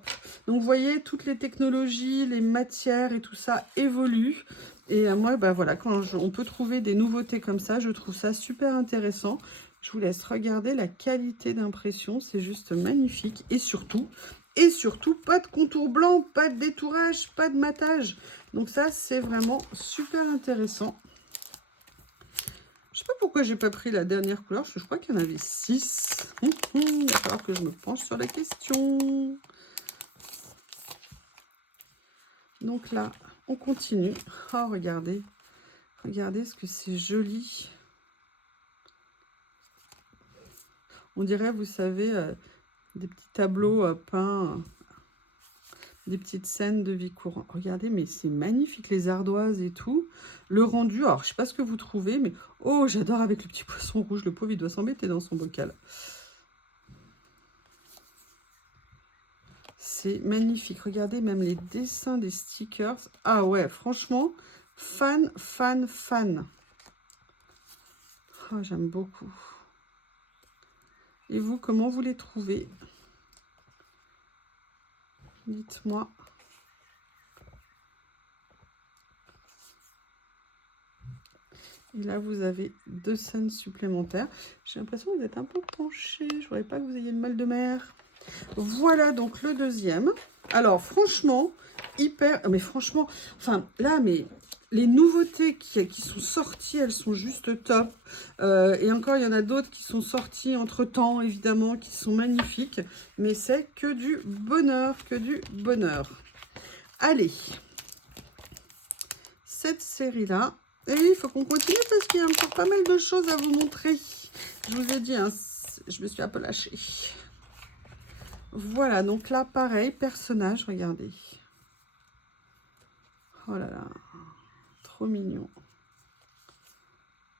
Donc, vous voyez, toutes les technologies, les matières et tout ça évoluent. Et moi, bah voilà, quand on peut trouver des nouveautés comme ça, je trouve ça super intéressant. Je vous laisse regarder la qualité d'impression. C'est juste magnifique. Et surtout, pas de contour blanc, pas de détourage, pas de matage. Donc ça, c'est vraiment super intéressant. Je sais pas pourquoi j'ai pas pris la dernière couleur, parce que je crois qu'il y en avait 6. Il va falloir que je me penche sur la question. Donc là, on continue. Oh, regardez. Regardez ce que c'est joli. On dirait, vous savez, des petits tableaux peints, des petites scènes de vie courante. Regardez, mais c'est magnifique, les ardoises et tout. Le rendu, alors je sais pas ce que vous trouvez, mais oh, j'adore avec le petit poisson rouge. Le pauvre, il doit s'embêter dans son bocal. C'est magnifique. Regardez même les dessins des stickers. Ah ouais, franchement, fan, fan, fan. Oh, j'aime beaucoup. Et vous, comment vous les trouvez? Dites-moi. Et là, vous avez 2 scènes supplémentaires. J'ai l'impression que vous êtes un peu penché. Je ne voudrais pas que vous ayez le mal de mer. Voilà donc le deuxième. Alors, franchement, hyper... Mais franchement, enfin, là, mais les nouveautés qui sont sorties, elles sont juste top. Et encore, il y en a d'autres qui sont sorties entre-temps, évidemment, qui sont magnifiques. Mais c'est que du bonheur, que du bonheur. Allez. Cette série-là... Et il faut qu'on continue parce qu'il y a encore pas mal de choses à vous montrer. Je vous ai dit, hein, je me suis un peu lâchée. Voilà, donc là, pareil, personnage, regardez. Oh là là, trop mignon.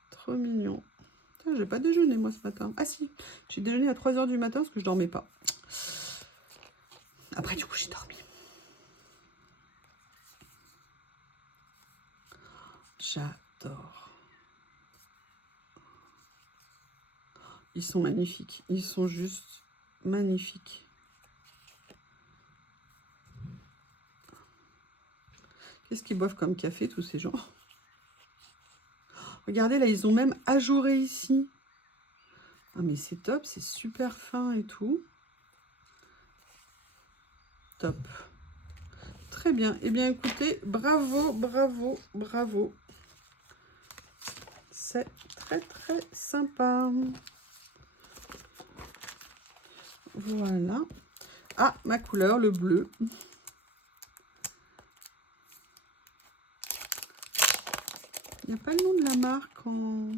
Trop mignon. J'ai pas déjeuné, moi, ce matin. Ah si, j'ai déjeuné à 3 h du matin parce que je dormais pas. Après, du coup, j'ai dormi. J'adore. Ils sont magnifiques. Ils sont juste magnifiques. Qu'est-ce qu'ils boivent comme café, tous ces gens? Regardez, là, ils ont même ajouré ici. Ah, mais c'est top, c'est super fin et tout. Top. Très bien. Eh bien, écoutez, bravo, bravo, bravo. C'est très, très sympa. Voilà. Ah, ma couleur, le bleu. Il n'y a pas le nom de la marque dans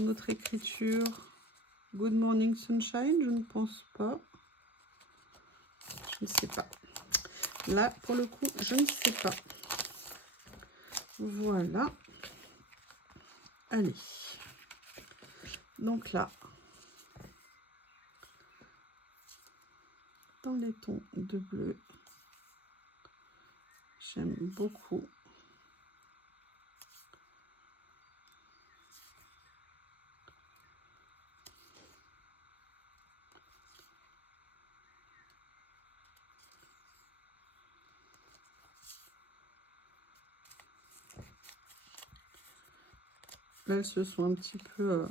notre écriture. Good Morning Sunshine, je ne pense pas. Je ne sais pas. Là, pour le coup, je ne sais pas. Voilà. Allez. Donc là, dans les tons de bleu, j'aime beaucoup. Là, elles se sont un petit peu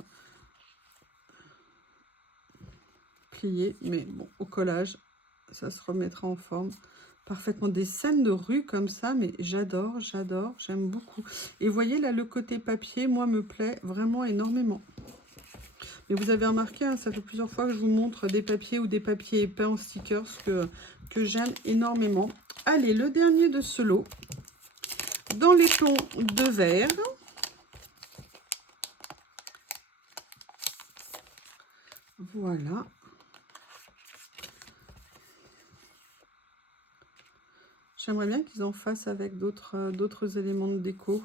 pliées, mais bon, au collage, ça se remettra en forme parfaitement. Des scènes de rue comme ça, mais j'adore, j'adore, j'aime beaucoup. Et vous voyez là, le côté papier, moi, me plaît vraiment énormément. Mais vous avez remarqué, hein, ça fait plusieurs fois que je vous montre des papiers ou des papiers épais en stickers que j'aime énormément. Allez, le dernier de ce lot, dans les tons de vert. Voilà. J'aimerais bien qu'ils en fassent avec d'autres éléments de déco.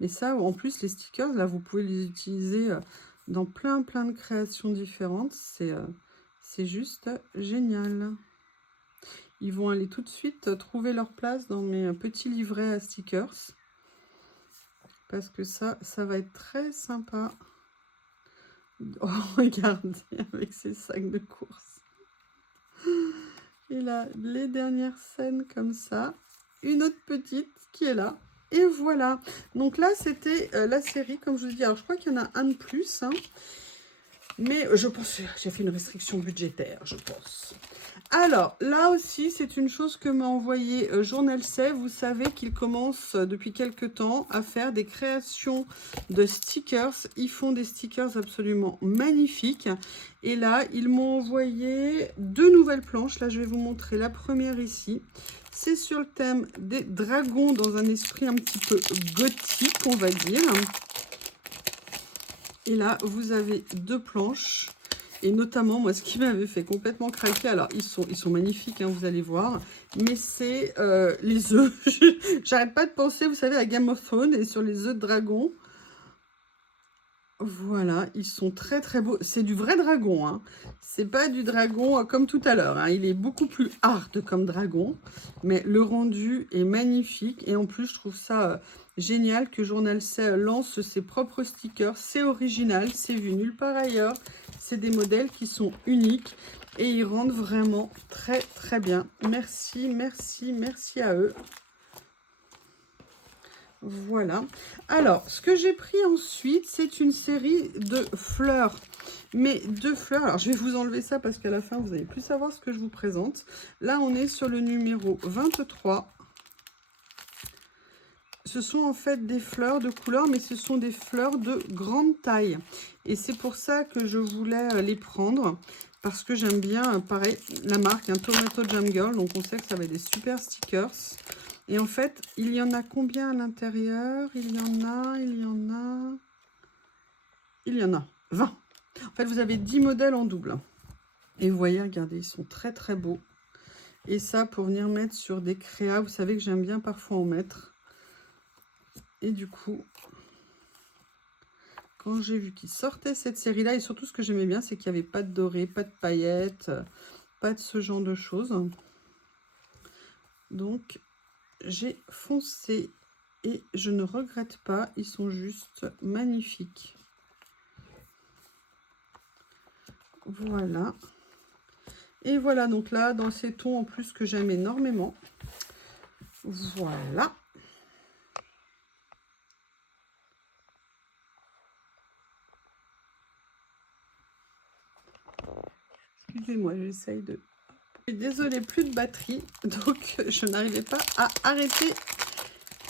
Mais ça, en plus, les stickers, là, vous pouvez les utiliser dans plein de créations différentes. C'est juste génial. Ils vont aller tout de suite trouver leur place dans mes petits livrets à stickers. Parce que ça va être très sympa. Oh, regardez, avec ces sacs de course. Et là, les dernières scènes comme ça. Une autre petite qui est là. Et voilà. Donc là, c'était la série, comme je vous dis. Alors, je crois qu'il y en a un de plus. Hein. Mais je pense que j'ai fait une restriction budgétaire, je pense. Alors, là aussi, c'est une chose que m'a envoyé Journal C. Vous savez qu'il commence depuis quelques temps à faire des créations de stickers. Ils font des stickers absolument magnifiques. Et là, ils m'ont envoyé 2 nouvelles planches. Là, je vais vous montrer la première ici. C'est sur le thème des dragons dans un esprit un petit peu gothique, on va dire. Et là, vous avez 2 planches. Et notamment, moi, ce qui m'avait fait complètement craquer, alors ils sont magnifiques, hein, vous allez voir, mais c'est les œufs. J'arrête pas de penser, vous savez, à Game of Thrones et sur les œufs de dragon. Voilà, ils sont très beaux. C'est du vrai dragon, hein. C'est pas du dragon comme tout à l'heure. Hein. Il est beaucoup plus hard comme dragon, mais le rendu est magnifique. Et en plus, je trouve ça génial que Journal C lance ses propres stickers. C'est original, c'est vu nulle part ailleurs. C'est des modèles qui sont uniques et ils rendent vraiment très bien. Merci à eux. Voilà. Alors, ce que j'ai pris ensuite, c'est une série de fleurs. Mais de fleurs, alors je vais vous enlever ça parce qu'à la fin, vous n'allez plus savoir ce que je vous présente. Là, on est sur le numéro 23. Ce sont en fait des fleurs de couleur, mais ce sont des fleurs de grande taille. Et c'est pour ça que je voulais les prendre. Parce que j'aime bien, pareil, la marque, un Tomato Jam Girl. Donc, on sait que ça va être des super stickers. Et en fait, il y en a combien à l'intérieur? Il y en a 20. En fait, vous avez 10 modèles en double. Et vous voyez, regardez, ils sont très beaux. Et ça, pour venir mettre sur des créas, vous savez que j'aime bien parfois en mettre. Et du coup, quand j'ai vu qu'ils sortaient cette série-là, et surtout ce que j'aimais bien, c'est qu'il n'y avait pas de doré, pas de paillettes, pas de ce genre de choses. Donc, j'ai foncé et je ne regrette pas, ils sont juste magnifiques. Voilà. Et voilà, donc là, dans ces tons en plus que j'aime énormément. Voilà. Excusez-moi, j'essaye de... Désolée, plus de batterie, donc je n'arrivais pas à arrêter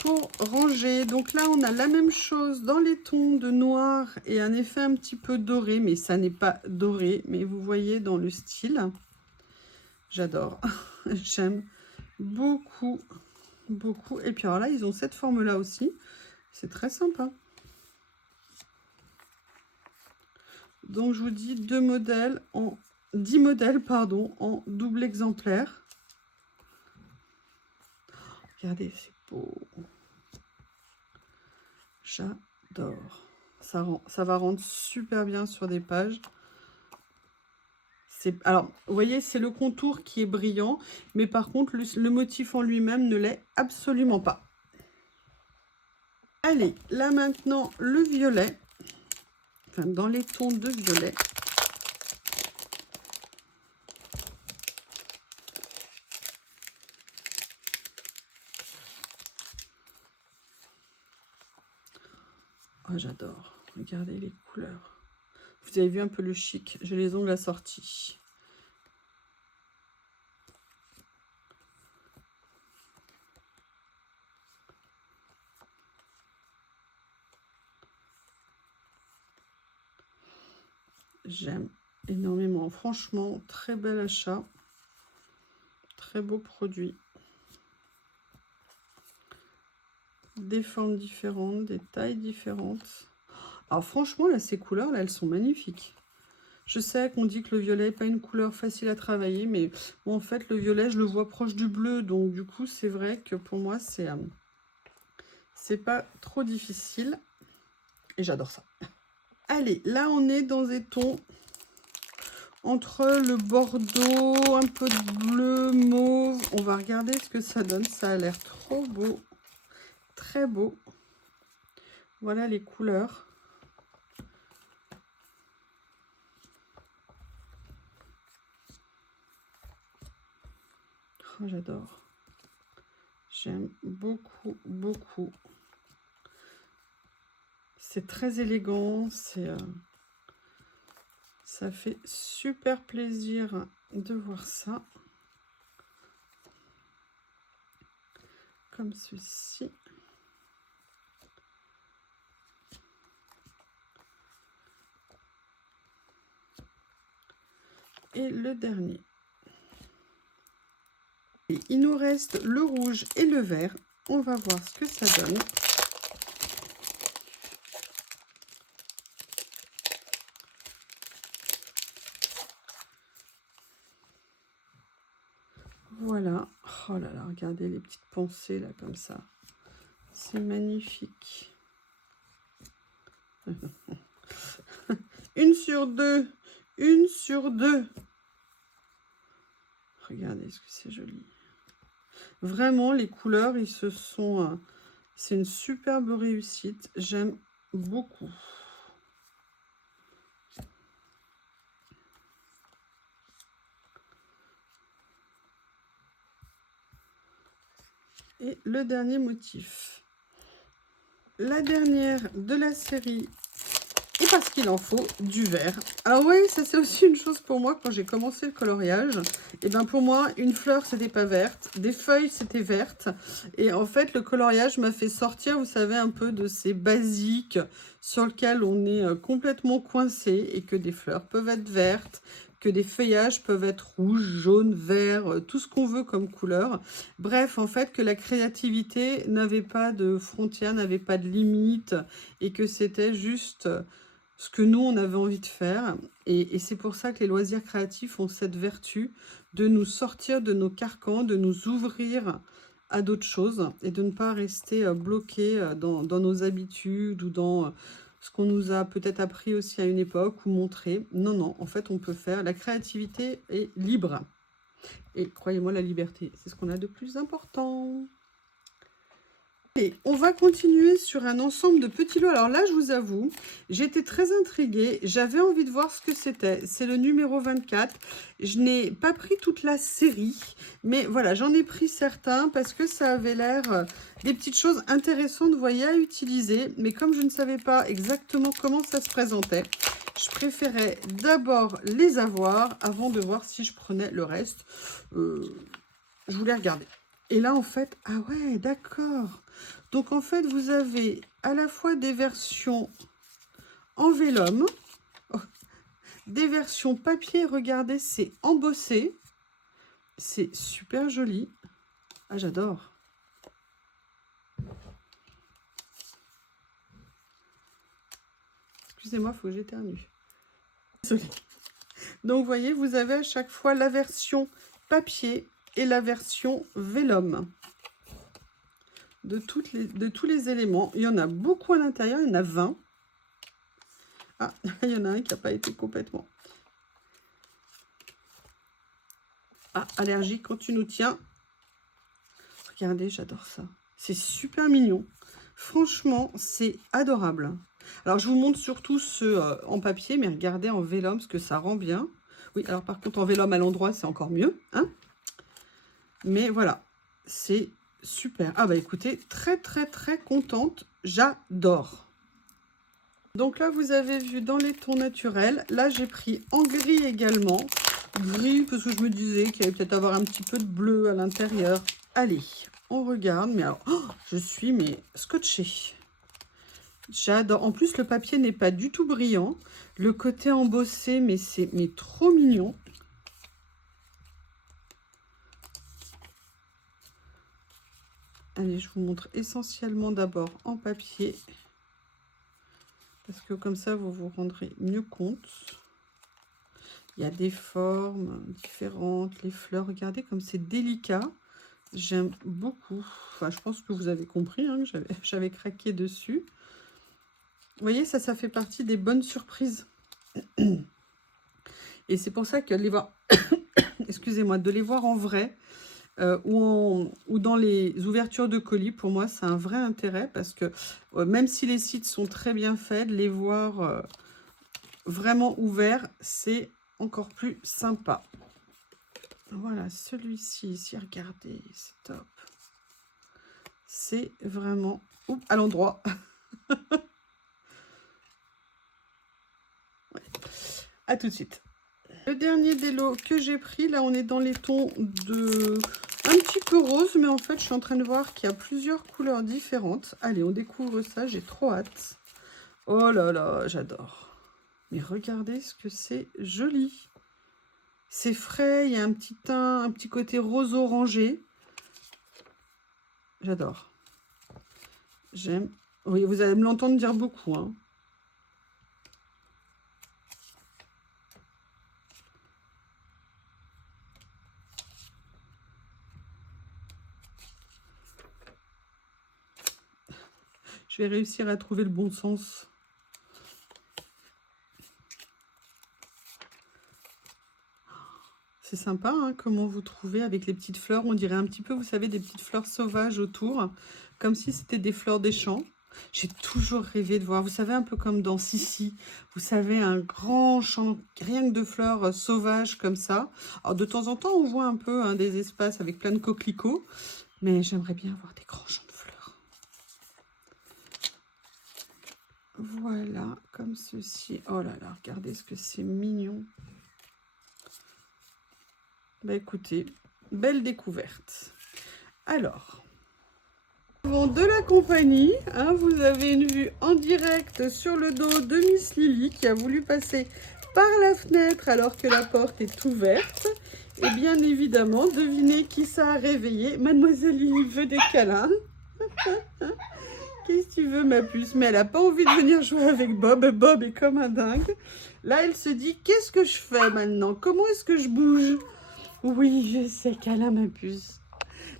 pour ranger. Donc là, on a la même chose dans les tons de noir et un effet un petit peu doré, mais ça n'est pas doré, mais vous voyez dans le style. J'adore, j'aime beaucoup. Et puis alors là, ils ont cette forme-là aussi. C'est très sympa. Donc, je vous dis 10 modèles, pardon, en double exemplaire. Regardez, c'est beau. J'adore. Ça va rendre super bien sur des pages. Alors, vous voyez, c'est le contour qui est brillant, mais par contre, le motif en lui-même ne l'est absolument pas. Allez, là maintenant, le violet. Enfin, dans les tons de violet. Oh, j'adore. Regardez les couleurs. Vous vous avez vu un peu le chic, j'ai les ongles assortis. J'aime énormément. Franchement, très bel achat. Très beau produit. Des formes différentes, des tailles différentes. Alors franchement, là, ces couleurs, là, elles sont magnifiques. Je sais qu'on dit que le violet n'est pas une couleur facile à travailler, mais bon, en fait, le violet, je le vois proche du bleu. Donc, du coup, c'est vrai que pour moi, c'est pas trop difficile. Et j'adore ça. Allez, là, on est dans des tons entre le bordeaux, un peu de bleu, mauve. On va regarder ce que ça donne. Ça a l'air trop beau. Très beau. Voilà les couleurs. Oh, j'adore. J'aime beaucoup, beaucoup. C'est très élégant. Ça fait super plaisir de voir ça. Comme ceci. Et le dernier. Et il nous reste le rouge et le vert. On va voir ce que ça donne. Voilà. Oh là là, regardez les petites pensées là comme ça. C'est magnifique. Une sur deux. Une sur deux. Regardez ce que c'est joli. Vraiment, les couleurs, ils se sont... c'est une superbe réussite. J'aime beaucoup. Et le dernier motif. La dernière de la série. Et parce qu'il en faut du vert. Alors oui, ça c'est aussi une chose pour moi quand j'ai commencé le coloriage. Et bien pour moi, une fleur c'était pas verte, des feuilles c'était verte. Et en fait, le coloriage m'a fait sortir, vous savez, un peu de ces basiques sur lesquels on est complètement coincé et que des fleurs peuvent être vertes, que des feuillages peuvent être rouges, jaunes, verts, tout ce qu'on veut comme couleur. Bref, en fait, que la créativité n'avait pas de frontières, n'avait pas de limites et que c'était juste ce que nous, on avait envie de faire. Et c'est pour ça que les loisirs créatifs ont cette vertu de nous sortir de nos carcans, de nous ouvrir à d'autres choses et de ne pas rester bloqués dans nos habitudes ou dans ce qu'on nous a peut-être appris aussi à une époque ou montré. Non, non, en fait, on peut faire. La créativité est libre. Et croyez-moi, la liberté, c'est ce qu'on a de plus important. Et on va continuer sur un ensemble de petits lots. Alors là, je vous avoue, j'étais très intriguée. J'avais envie de voir ce que c'était. C'est le numéro 24. Je n'ai pas pris toute la série, mais voilà, j'en ai pris certains parce que ça avait l'air des petites choses intéressantes, vous voyez, à utiliser. Mais comme je ne savais pas exactement comment ça se présentait, je préférais d'abord les avoir avant de voir si je prenais le reste. Je voulais regarder. Et là, en fait, ah ouais, d'accord. Donc, en fait, vous avez à la fois des versions en vélum, des versions papier. Regardez, c'est embossé. C'est super joli. Ah, j'adore. Excusez-moi, il faut que j'éternue. Désolée. Donc, vous voyez, vous avez à chaque fois la version papier et la version vélum. De tous les éléments. Il y en a beaucoup à l'intérieur, il y en a 20. Ah, il y en a un qui n'a pas été complètement. Ah, allergique quand tu nous tiens. Regardez, j'adore ça. C'est super mignon. Franchement, c'est adorable. Alors, je vous montre surtout ceux en papier, mais regardez en vélum, ce que ça rend bien. Oui, alors par contre, en vélum à l'endroit, c'est encore mieux. Hein, mais voilà, c'est super. Ah bah écoutez, très, très, très contente. J'adore. Donc là, vous avez vu dans les tons naturels. Là, j'ai pris en gris également. Gris, parce que je me disais qu'il allait peut-être avoir un petit peu de bleu à l'intérieur. Allez, on regarde. Mais alors, oh, je suis scotchée. J'adore. En plus, le papier n'est pas du tout brillant. Le côté embossé, mais c'est trop mignon. Allez, je vous montre essentiellement d'abord en papier. Parce que comme ça, vous vous rendrez mieux compte. Il y a des formes différentes, les fleurs. Regardez comme c'est délicat. J'aime beaucoup. Enfin, je pense que vous avez compris hein, que j'avais craqué dessus. Vous voyez, ça fait partie des bonnes surprises. Et c'est pour ça que les voir, excusez-moi, de les voir en vrai ou dans les ouvertures de colis, pour moi, c'est un vrai intérêt parce que même si les sites sont très bien faits, les voir vraiment ouverts, c'est encore plus sympa. Voilà, celui-ci, ici, regardez, c'est top. C'est vraiment à l'endroit. Ouais. À tout de suite. Le dernier des lots que j'ai pris, là on est dans les tons de un petit peu rose, mais en fait je suis en train de voir qu'il y a plusieurs couleurs différentes. Allez, on découvre ça, j'ai trop hâte. Oh là là, j'adore. Mais regardez ce que c'est joli. C'est frais, il y a un petit teint, un petit côté rose orangé. J'adore. J'aime. Oui, vous allez me l'entendre dire beaucoup, hein. Je vais réussir à trouver le bon sens. C'est sympa, hein, comment vous trouvez avec les petites fleurs. On dirait un petit peu, vous savez, des petites fleurs sauvages autour. Comme si c'était des fleurs des champs. J'ai toujours rêvé de voir, vous savez, un peu comme dans Sissi. Vous savez, un grand champ, rien que de fleurs sauvages comme ça. Alors, de temps en temps, on voit un peu hein, des espaces avec plein de coquelicots. Mais j'aimerais bien avoir des grands champs de fleurs. Voilà, comme ceci. Oh là là, regardez ce que c'est mignon. Bah écoutez, belle découverte. Alors, de la compagnie, hein, vous avez une vue en direct sur le dos de Miss Lily qui a voulu passer par la fenêtre alors que la porte est ouverte. Et bien évidemment, devinez qui ça a réveillé. Mademoiselle Lily veut des câlins. Qu'est-ce que tu veux, ma puce? Mais elle n'a pas envie de venir jouer avec Bob. Bob est comme un dingue. Là, elle se dit, qu'est-ce que je fais maintenant? Comment est-ce que je bouge? Oui, je sais, câlin, ma puce.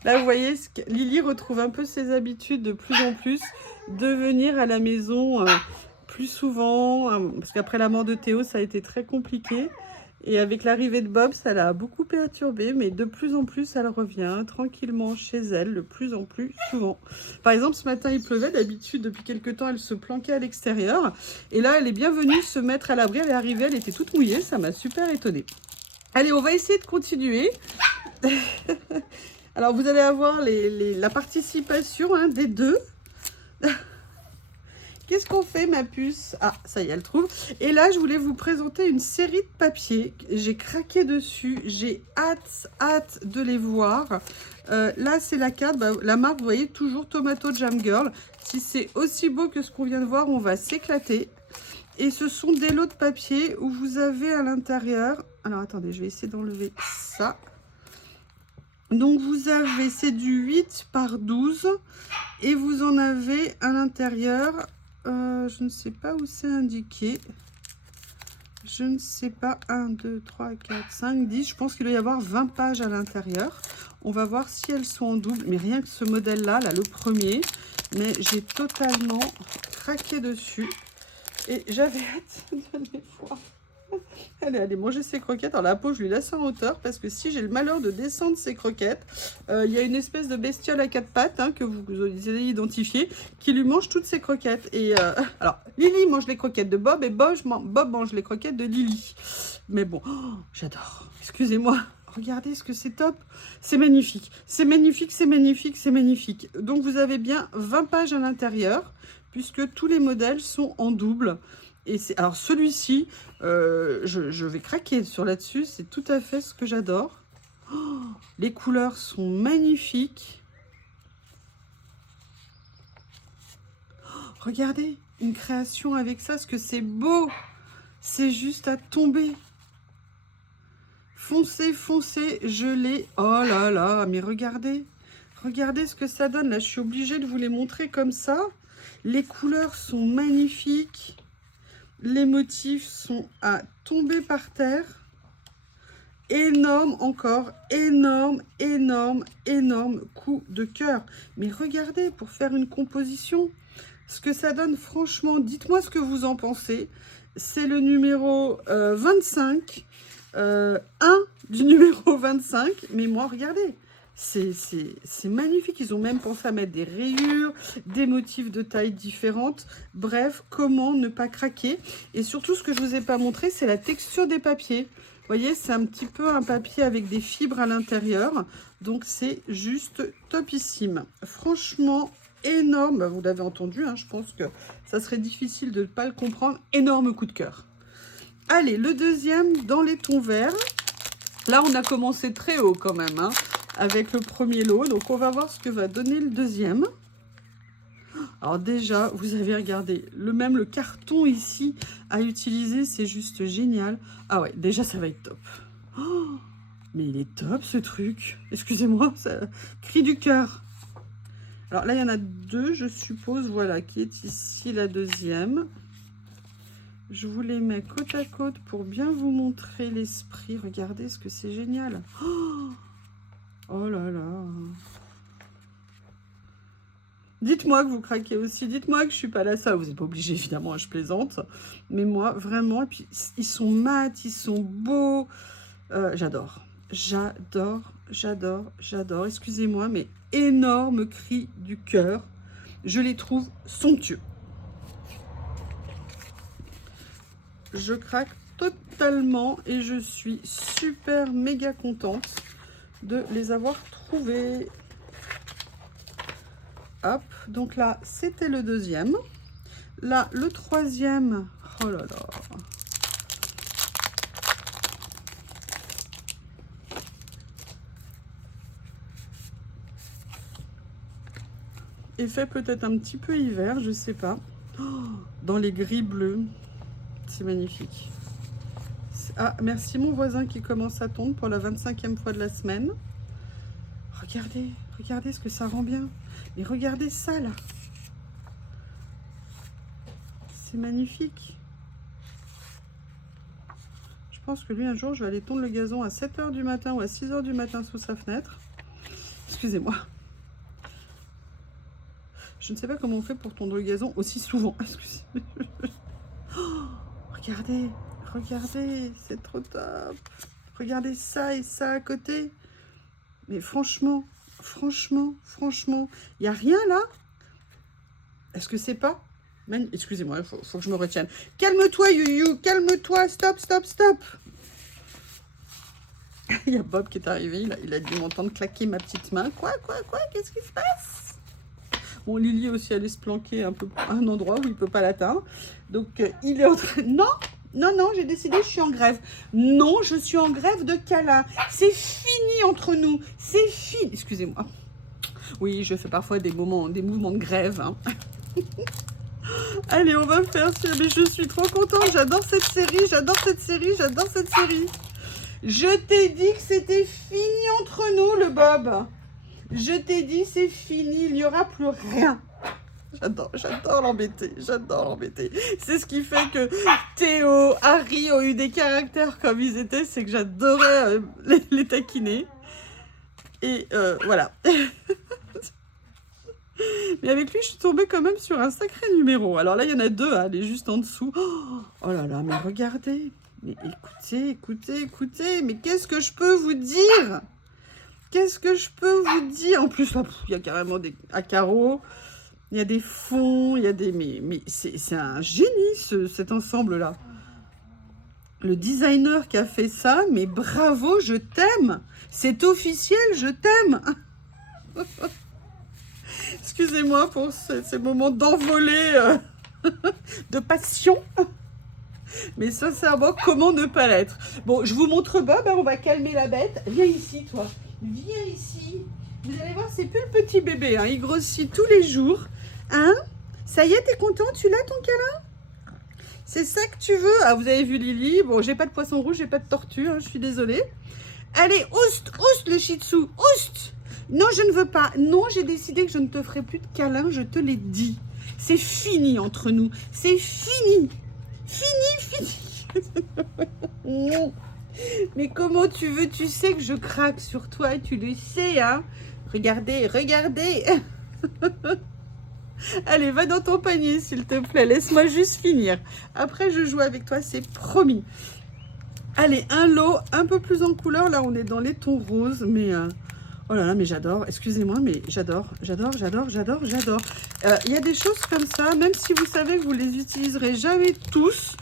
Là, vous voyez, Lily retrouve un peu ses habitudes de plus en plus, de venir à la maison plus souvent, parce qu'après la mort de Théo, ça a été très compliqué. Et avec l'arrivée de Bob, ça l'a beaucoup perturbée, mais de plus en plus, elle revient tranquillement chez elle, de plus en plus souvent. Par exemple, ce matin, il pleuvait. D'habitude, depuis quelques temps, elle se planquait à l'extérieur. Et là, elle est bien venue se mettre à l'abri. Elle est arrivée, elle était toute mouillée. Ça m'a super étonnée. Allez, on va essayer de continuer. Alors, vous allez avoir la participation hein, des deux. Qu'est-ce qu'on fait, ma puce? Ah, ça y est, elle trouve. Et là, je voulais vous présenter une série de papiers. J'ai craqué dessus. J'ai hâte de les voir. Là, c'est la carte. Bah, la marque, vous voyez, toujours Tomato Jam Girl. Si c'est aussi beau que ce qu'on vient de voir, on va s'éclater. Et ce sont des lots de papier où vous avez à l'intérieur... Alors, attendez, je vais essayer d'enlever ça. Donc, vous avez... C'est du 8 par 12. Et vous en avez à l'intérieur... je ne sais pas où c'est indiqué. Je ne sais pas. 1, 2, 3, 4, 5, 10. Je pense qu'il doit y avoir 20 pages à l'intérieur. On va voir si elles sont en double. Mais rien que ce modèle-là, là, le premier. Mais j'ai totalement craqué dessus. Et j'avais hâte de les voir. Elle est allée manger ses croquettes. Alors la peau, je lui laisse en hauteur parce que si j'ai le malheur de descendre ses croquettes, il y a une espèce de bestiole à quatre pattes hein, que vous allez identifier qui lui mange toutes ses croquettes. Et alors, Lily mange les croquettes de Bob et Bob mange les croquettes de Lily. Mais bon, oh, j'adore. Excusez-moi. Regardez ce que c'est top. C'est magnifique. C'est magnifique, c'est magnifique, c'est magnifique. Donc, vous avez bien 20 pages à l'intérieur puisque tous les modèles sont en double. Et alors celui-ci, je vais craquer sur là-dessus, c'est tout à fait ce que j'adore. Oh, les couleurs sont magnifiques. Oh, regardez, une création avec ça, ce que c'est beau. C'est juste à tomber. Foncez, foncez, je l'ai. Oh là là, mais regardez. Regardez ce que ça donne. Là, je suis obligée de vous les montrer comme ça. Les couleurs sont magnifiques. Les motifs sont à tomber par terre. Énorme encore, énorme, énorme, énorme coup de cœur. Mais regardez, pour faire une composition, ce que ça donne, franchement, dites-moi ce que vous en pensez. C'est le numéro 25, 1 du numéro 25. Mais moi, regardez, c'est magnifique. Ils ont même pensé à mettre des rayures, des motifs de taille différentes. Bref, comment ne pas craquer? Et surtout, ce que je ne vous ai pas montré, c'est la texture des papiers. Vous voyez, c'est un petit peu un papier avec des fibres à l'intérieur. Donc, c'est juste topissime. Franchement, énorme. Vous l'avez entendu, hein, je pense que ça serait difficile de ne pas le comprendre. Énorme coup de cœur. Allez, le deuxième dans les tons verts. Là, on a commencé très haut quand même, hein, avec le premier lot. Donc, on va voir ce que va donner le deuxième. Alors déjà, vous avez regardé, même le carton ici à utiliser, c'est juste génial. Ah ouais, déjà, ça va être top. Oh, mais il est top, ce truc. Excusez-moi, ça crie du cœur. Alors là, il y en a deux, je suppose, voilà, qui est ici la deuxième. Je vous les mets côte à côte pour bien vous montrer l'esprit. Regardez ce que c'est génial. Oh, oh là là. Dites-moi que vous craquez aussi. Dites-moi que je suis pas là ça. Vous n'êtes pas obligé, évidemment, je plaisante. Mais moi, vraiment, et puis ils sont mat, ils sont beaux. J'adore. J'adore, j'adore, j'adore. Excusez-moi, mais énorme cri du cœur. Je les trouve somptueux. Je craque totalement et je suis super méga contente de les avoir trouvés. Hop, donc là, c'était le deuxième. Là, le troisième. Oh là là. Effet peut-être un petit peu hiver, je sais pas. Oh, dans les gris bleus. C'est magnifique. Ah, merci mon voisin qui commence à tomber pour la 25e fois de la semaine. Regardez, regardez ce que ça rend bien. Mais regardez ça, là. C'est magnifique. Je pense que lui, un jour, je vais aller tondre le gazon à 7 h du matin ou à 6 h du matin sous sa fenêtre. Excusez-moi. Je ne sais pas comment on fait pour tondre le gazon aussi souvent. Excusez-moi. Oh, regardez, regardez, c'est trop top. Regardez ça et ça à côté. Mais franchement, franchement, il n'y a rien là? Est-ce que c'est pas? Excusez-moi, il faut que je me retienne. Calme-toi, Youyou, calme-toi, stop, stop, stop. Il y a Bob qui est arrivé, il a dû m'entendre claquer ma petite main. Quoi, qu'est-ce qui se passe? Bon, Lily aussi allait se planquer un peu à un endroit où il ne peut pas l'atteindre. Donc, il est en train... Non, j'ai décidé, je suis en grève. Non, je suis en grève de câlin. C'est fini entre nous. C'est fini. Excusez-moi. Oui, je fais parfois des mouvements de grève. Hein. Allez, on va faire ça. Mais je suis trop contente. J'adore cette série. J'adore cette série. J'adore cette série. Je t'ai dit que c'était fini entre nous, le Bob. Je t'ai dit, c'est fini. Il n'y aura plus rien. J'adore l'embêter, j'adore l'embêter. C'est ce qui fait que Théo, Harry ont eu des caractères comme ils étaient, c'est que j'adorais les taquiner. Et voilà. Mais avec lui, je suis tombée quand même sur un sacré numéro. Alors là, il y en a deux, hein, elle est juste en dessous. Oh là là, mais regardez. Mais écoutez. Mais qu'est-ce que je peux vous dire? Qu'est-ce que je peux vous dire? En plus, là, il y a carrément des à carreaux. Il y a des fonds, il y a des... Mais c'est un génie, cet ensemble-là. Le designer qui a fait ça, mais bravo, je t'aime. C'est officiel, je t'aime. Excusez-moi pour ces moments d'envolée de passion. Mais sincèrement, comment ne pas l'être? Bon, je vous montre Bob, hein, on va calmer la bête. Viens ici, toi. Viens ici. Vous allez voir, c'est plus le petit bébé. Hein. Il grossit tous les jours. Hein? Ça y est, t'es content? Tu l'as, ton câlin? C'est ça que tu veux? Ah, vous avez vu Lily. Bon, j'ai pas de poisson rouge, j'ai pas de tortue. Hein, je suis désolée. Allez, oust, oust, le shih tzu. Oust! Non, je ne veux pas. Non, j'ai décidé que je ne te ferai plus de câlin. Je te l'ai dit. C'est fini entre nous. C'est fini. Fini, fini. Mais comment tu veux? Tu sais que je craque sur toi et tu le sais, hein? Regardez, regardez. Allez, va dans ton panier, s'il te plaît. Laisse-moi juste finir. Après, je joue avec toi, c'est promis. Allez, un lot un peu plus en couleur. Là, on est dans les tons roses, mais... oh là là, mais j'adore. Excusez-moi, mais j'adore, j'adore, j'adore, j'adore, j'adore. Il y a des choses comme ça, même si vous savez que vous les utiliserez jamais tous,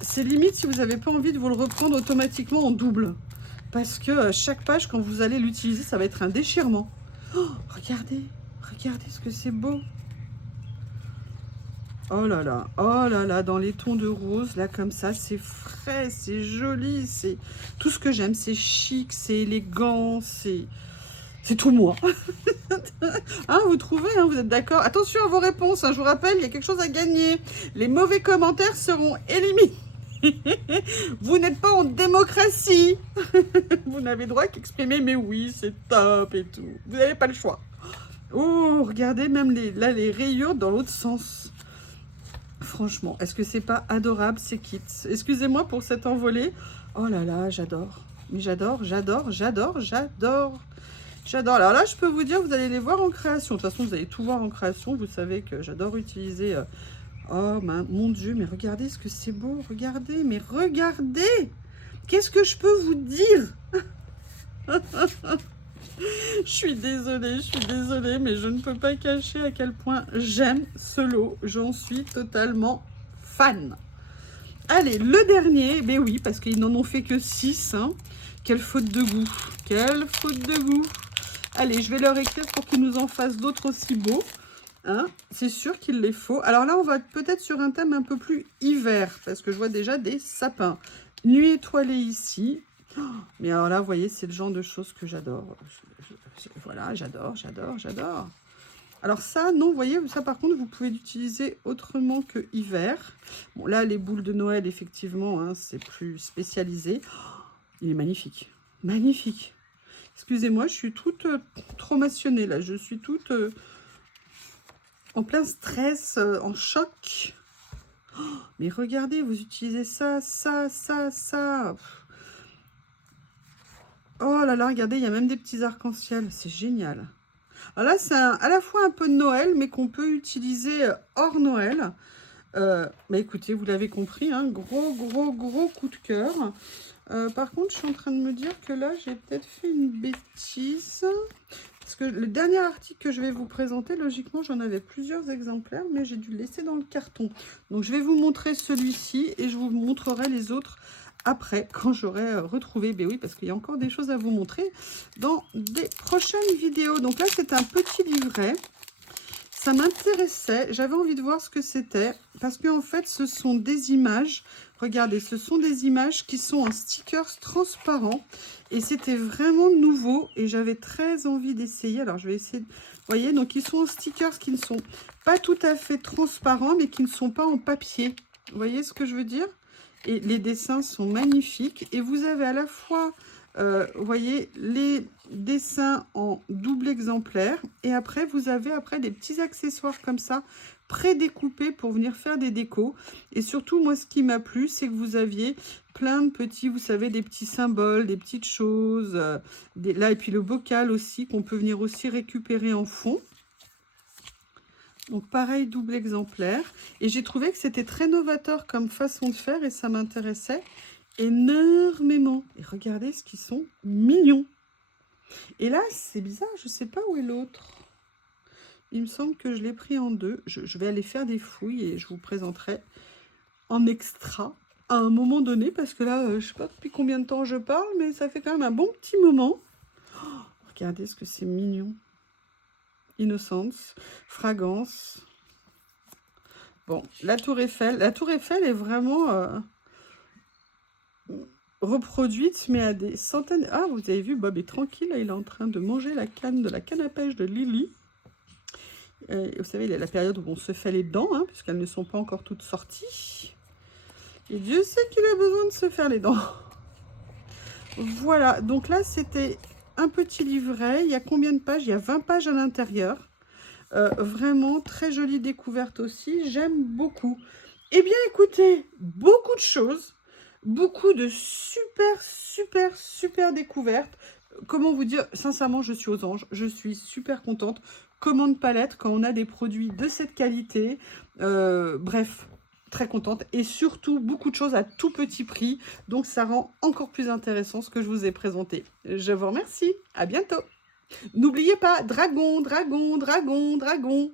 c'est limite si vous n'avez pas envie de vous le reprendre automatiquement en double. Parce que chaque page, quand vous allez l'utiliser, ça va être un déchirement. Oh, regardez, regardez ce que c'est beau. Oh là là, dans les tons de rose, là comme ça, c'est frais, c'est joli, c'est tout ce que j'aime, c'est chic, c'est élégant, c'est tout moi. Hein, vous trouvez, hein, vous êtes d'accord? Attention à vos réponses, hein, je vous rappelle, il y a quelque chose à gagner. Les mauvais commentaires seront éliminés. Vous n'êtes pas en démocratie. Vous n'avez droit qu'exprimer, mais oui, c'est top et tout. Vous n'avez pas le choix. Oh, regardez même là, les rayures dans l'autre sens. Franchement, est-ce que c'est pas adorable ces kits? Excusez-moi pour cette envolée. Oh là là, j'adore. Mais j'adore, j'adore, j'adore, j'adore. J'adore. Alors là, je peux vous dire, vous allez les voir en création. De toute façon, vous allez tout voir en création. Vous savez que j'adore utiliser... oh, mon Dieu, mais regardez ce que c'est beau. Regardez, mais regardez. Qu'est-ce que je peux vous dire? Je suis désolée, mais je ne peux pas cacher à quel point j'aime ce lot. J'en suis totalement fan. Allez, le dernier, ben oui, parce qu'ils n'en ont fait que 6. Hein. Quelle faute de goût. Quelle faute de goût. Allez, je vais leur écrire pour qu'ils nous en fassent d'autres aussi beaux. Hein, c'est sûr qu'il les faut. Alors là, on va peut-être sur un thème un peu plus hiver, parce que je vois déjà des sapins. Nuit étoilée ici. Oh, mais alors là, vous voyez, c'est le genre de choses que j'adore. Voilà, j'adore, j'adore, j'adore. Alors ça, non, vous voyez, ça par contre, vous pouvez l'utiliser autrement que hiver. Bon, là, les boules de Noël, effectivement, hein, c'est plus spécialisé. Oh, il est magnifique. Magnifique. Excusez-moi, je suis toute traumationnée, là. Je suis toute en plein stress, en choc. Oh, mais regardez, vous utilisez ça, ça, ça, ça. Oh là là, regardez, il y a même des petits arcs-en-ciel. C'est génial. Alors là, c'est à la fois un peu de Noël, mais qu'on peut utiliser hors Noël. Bah écoutez, vous l'avez compris, hein, gros coup de cœur. Par contre, je suis en train de me dire que là, j'ai peut-être fait une bêtise. Parce que le dernier article que je vais vous présenter, logiquement, j'en avais plusieurs exemplaires, mais j'ai dû le laisser dans le carton. Donc, je vais vous montrer celui-ci et je vous montrerai les autres après, quand j'aurai retrouvé. Ben oui, parce qu'il y a encore des choses à vous montrer dans des prochaines vidéos. Donc là, c'est un petit livret. Ça m'intéressait, j'avais envie de voir ce que c'était, parce qu'en fait, ce sont des images. Regardez, ce sont des images qui sont en stickers transparents. Et c'était vraiment nouveau et j'avais très envie d'essayer. Alors, je vais essayer. Vous voyez, donc ils sont en stickers qui ne sont pas tout à fait transparents, mais qui ne sont pas en papier. Vous voyez ce que je veux dire? Et les dessins sont magnifiques. Et vous avez à la fois, vous voyez, les dessins en double exemplaire. Et après, vous avez des petits accessoires comme ça, prédécoupés pour venir faire des décos. Et surtout, moi, ce qui m'a plu, c'est que vous aviez plein de petits, vous savez, des petits symboles, des petites choses. Là, et puis le bocal aussi, qu'on peut venir aussi récupérer en fond. Donc, pareil, double exemplaire. Et j'ai trouvé que c'était très novateur comme façon de faire et ça m'intéressait énormément. Et regardez ce qu'ils sont mignons. Et là, c'est bizarre, je ne sais pas où est l'autre. Il me semble que je l'ai pris en deux. Je vais aller faire des fouilles et je vous présenterai en extra à un moment donné. Parce que là, je ne sais pas depuis combien de temps je parle, mais ça fait quand même un bon petit moment. Oh, regardez ce que c'est mignon. Innocence, Fragrance. Bon, la Tour Eiffel. La Tour Eiffel est vraiment reproduite, mais à des centaines... Ah, vous avez vu, Bob est tranquille, là, il est en train de manger la canne de la canne à pêche de Lily. Vous savez, il y a la période où on se fait les dents, hein, puisqu'elles ne sont pas encore toutes sorties. Et Dieu sait qu'il a besoin de se faire les dents. Voilà, donc là, c'était un petit livret. Il y a combien de pages? Il y a 20 pages à l'intérieur. Vraiment, très jolie découverte aussi. J'aime beaucoup. Eh bien, écoutez, beaucoup de choses. Beaucoup de super découvertes. Comment vous dire? Sincèrement, je suis aux anges. Je suis super contente. Comment ne pas l'être quand on a des produits de cette qualité? Bref, très contente. Et surtout, beaucoup de choses à tout petit prix. Donc, ça rend encore plus intéressant ce que je vous ai présenté. Je vous remercie. À bientôt. N'oubliez pas, dragon, dragon, dragon, dragon.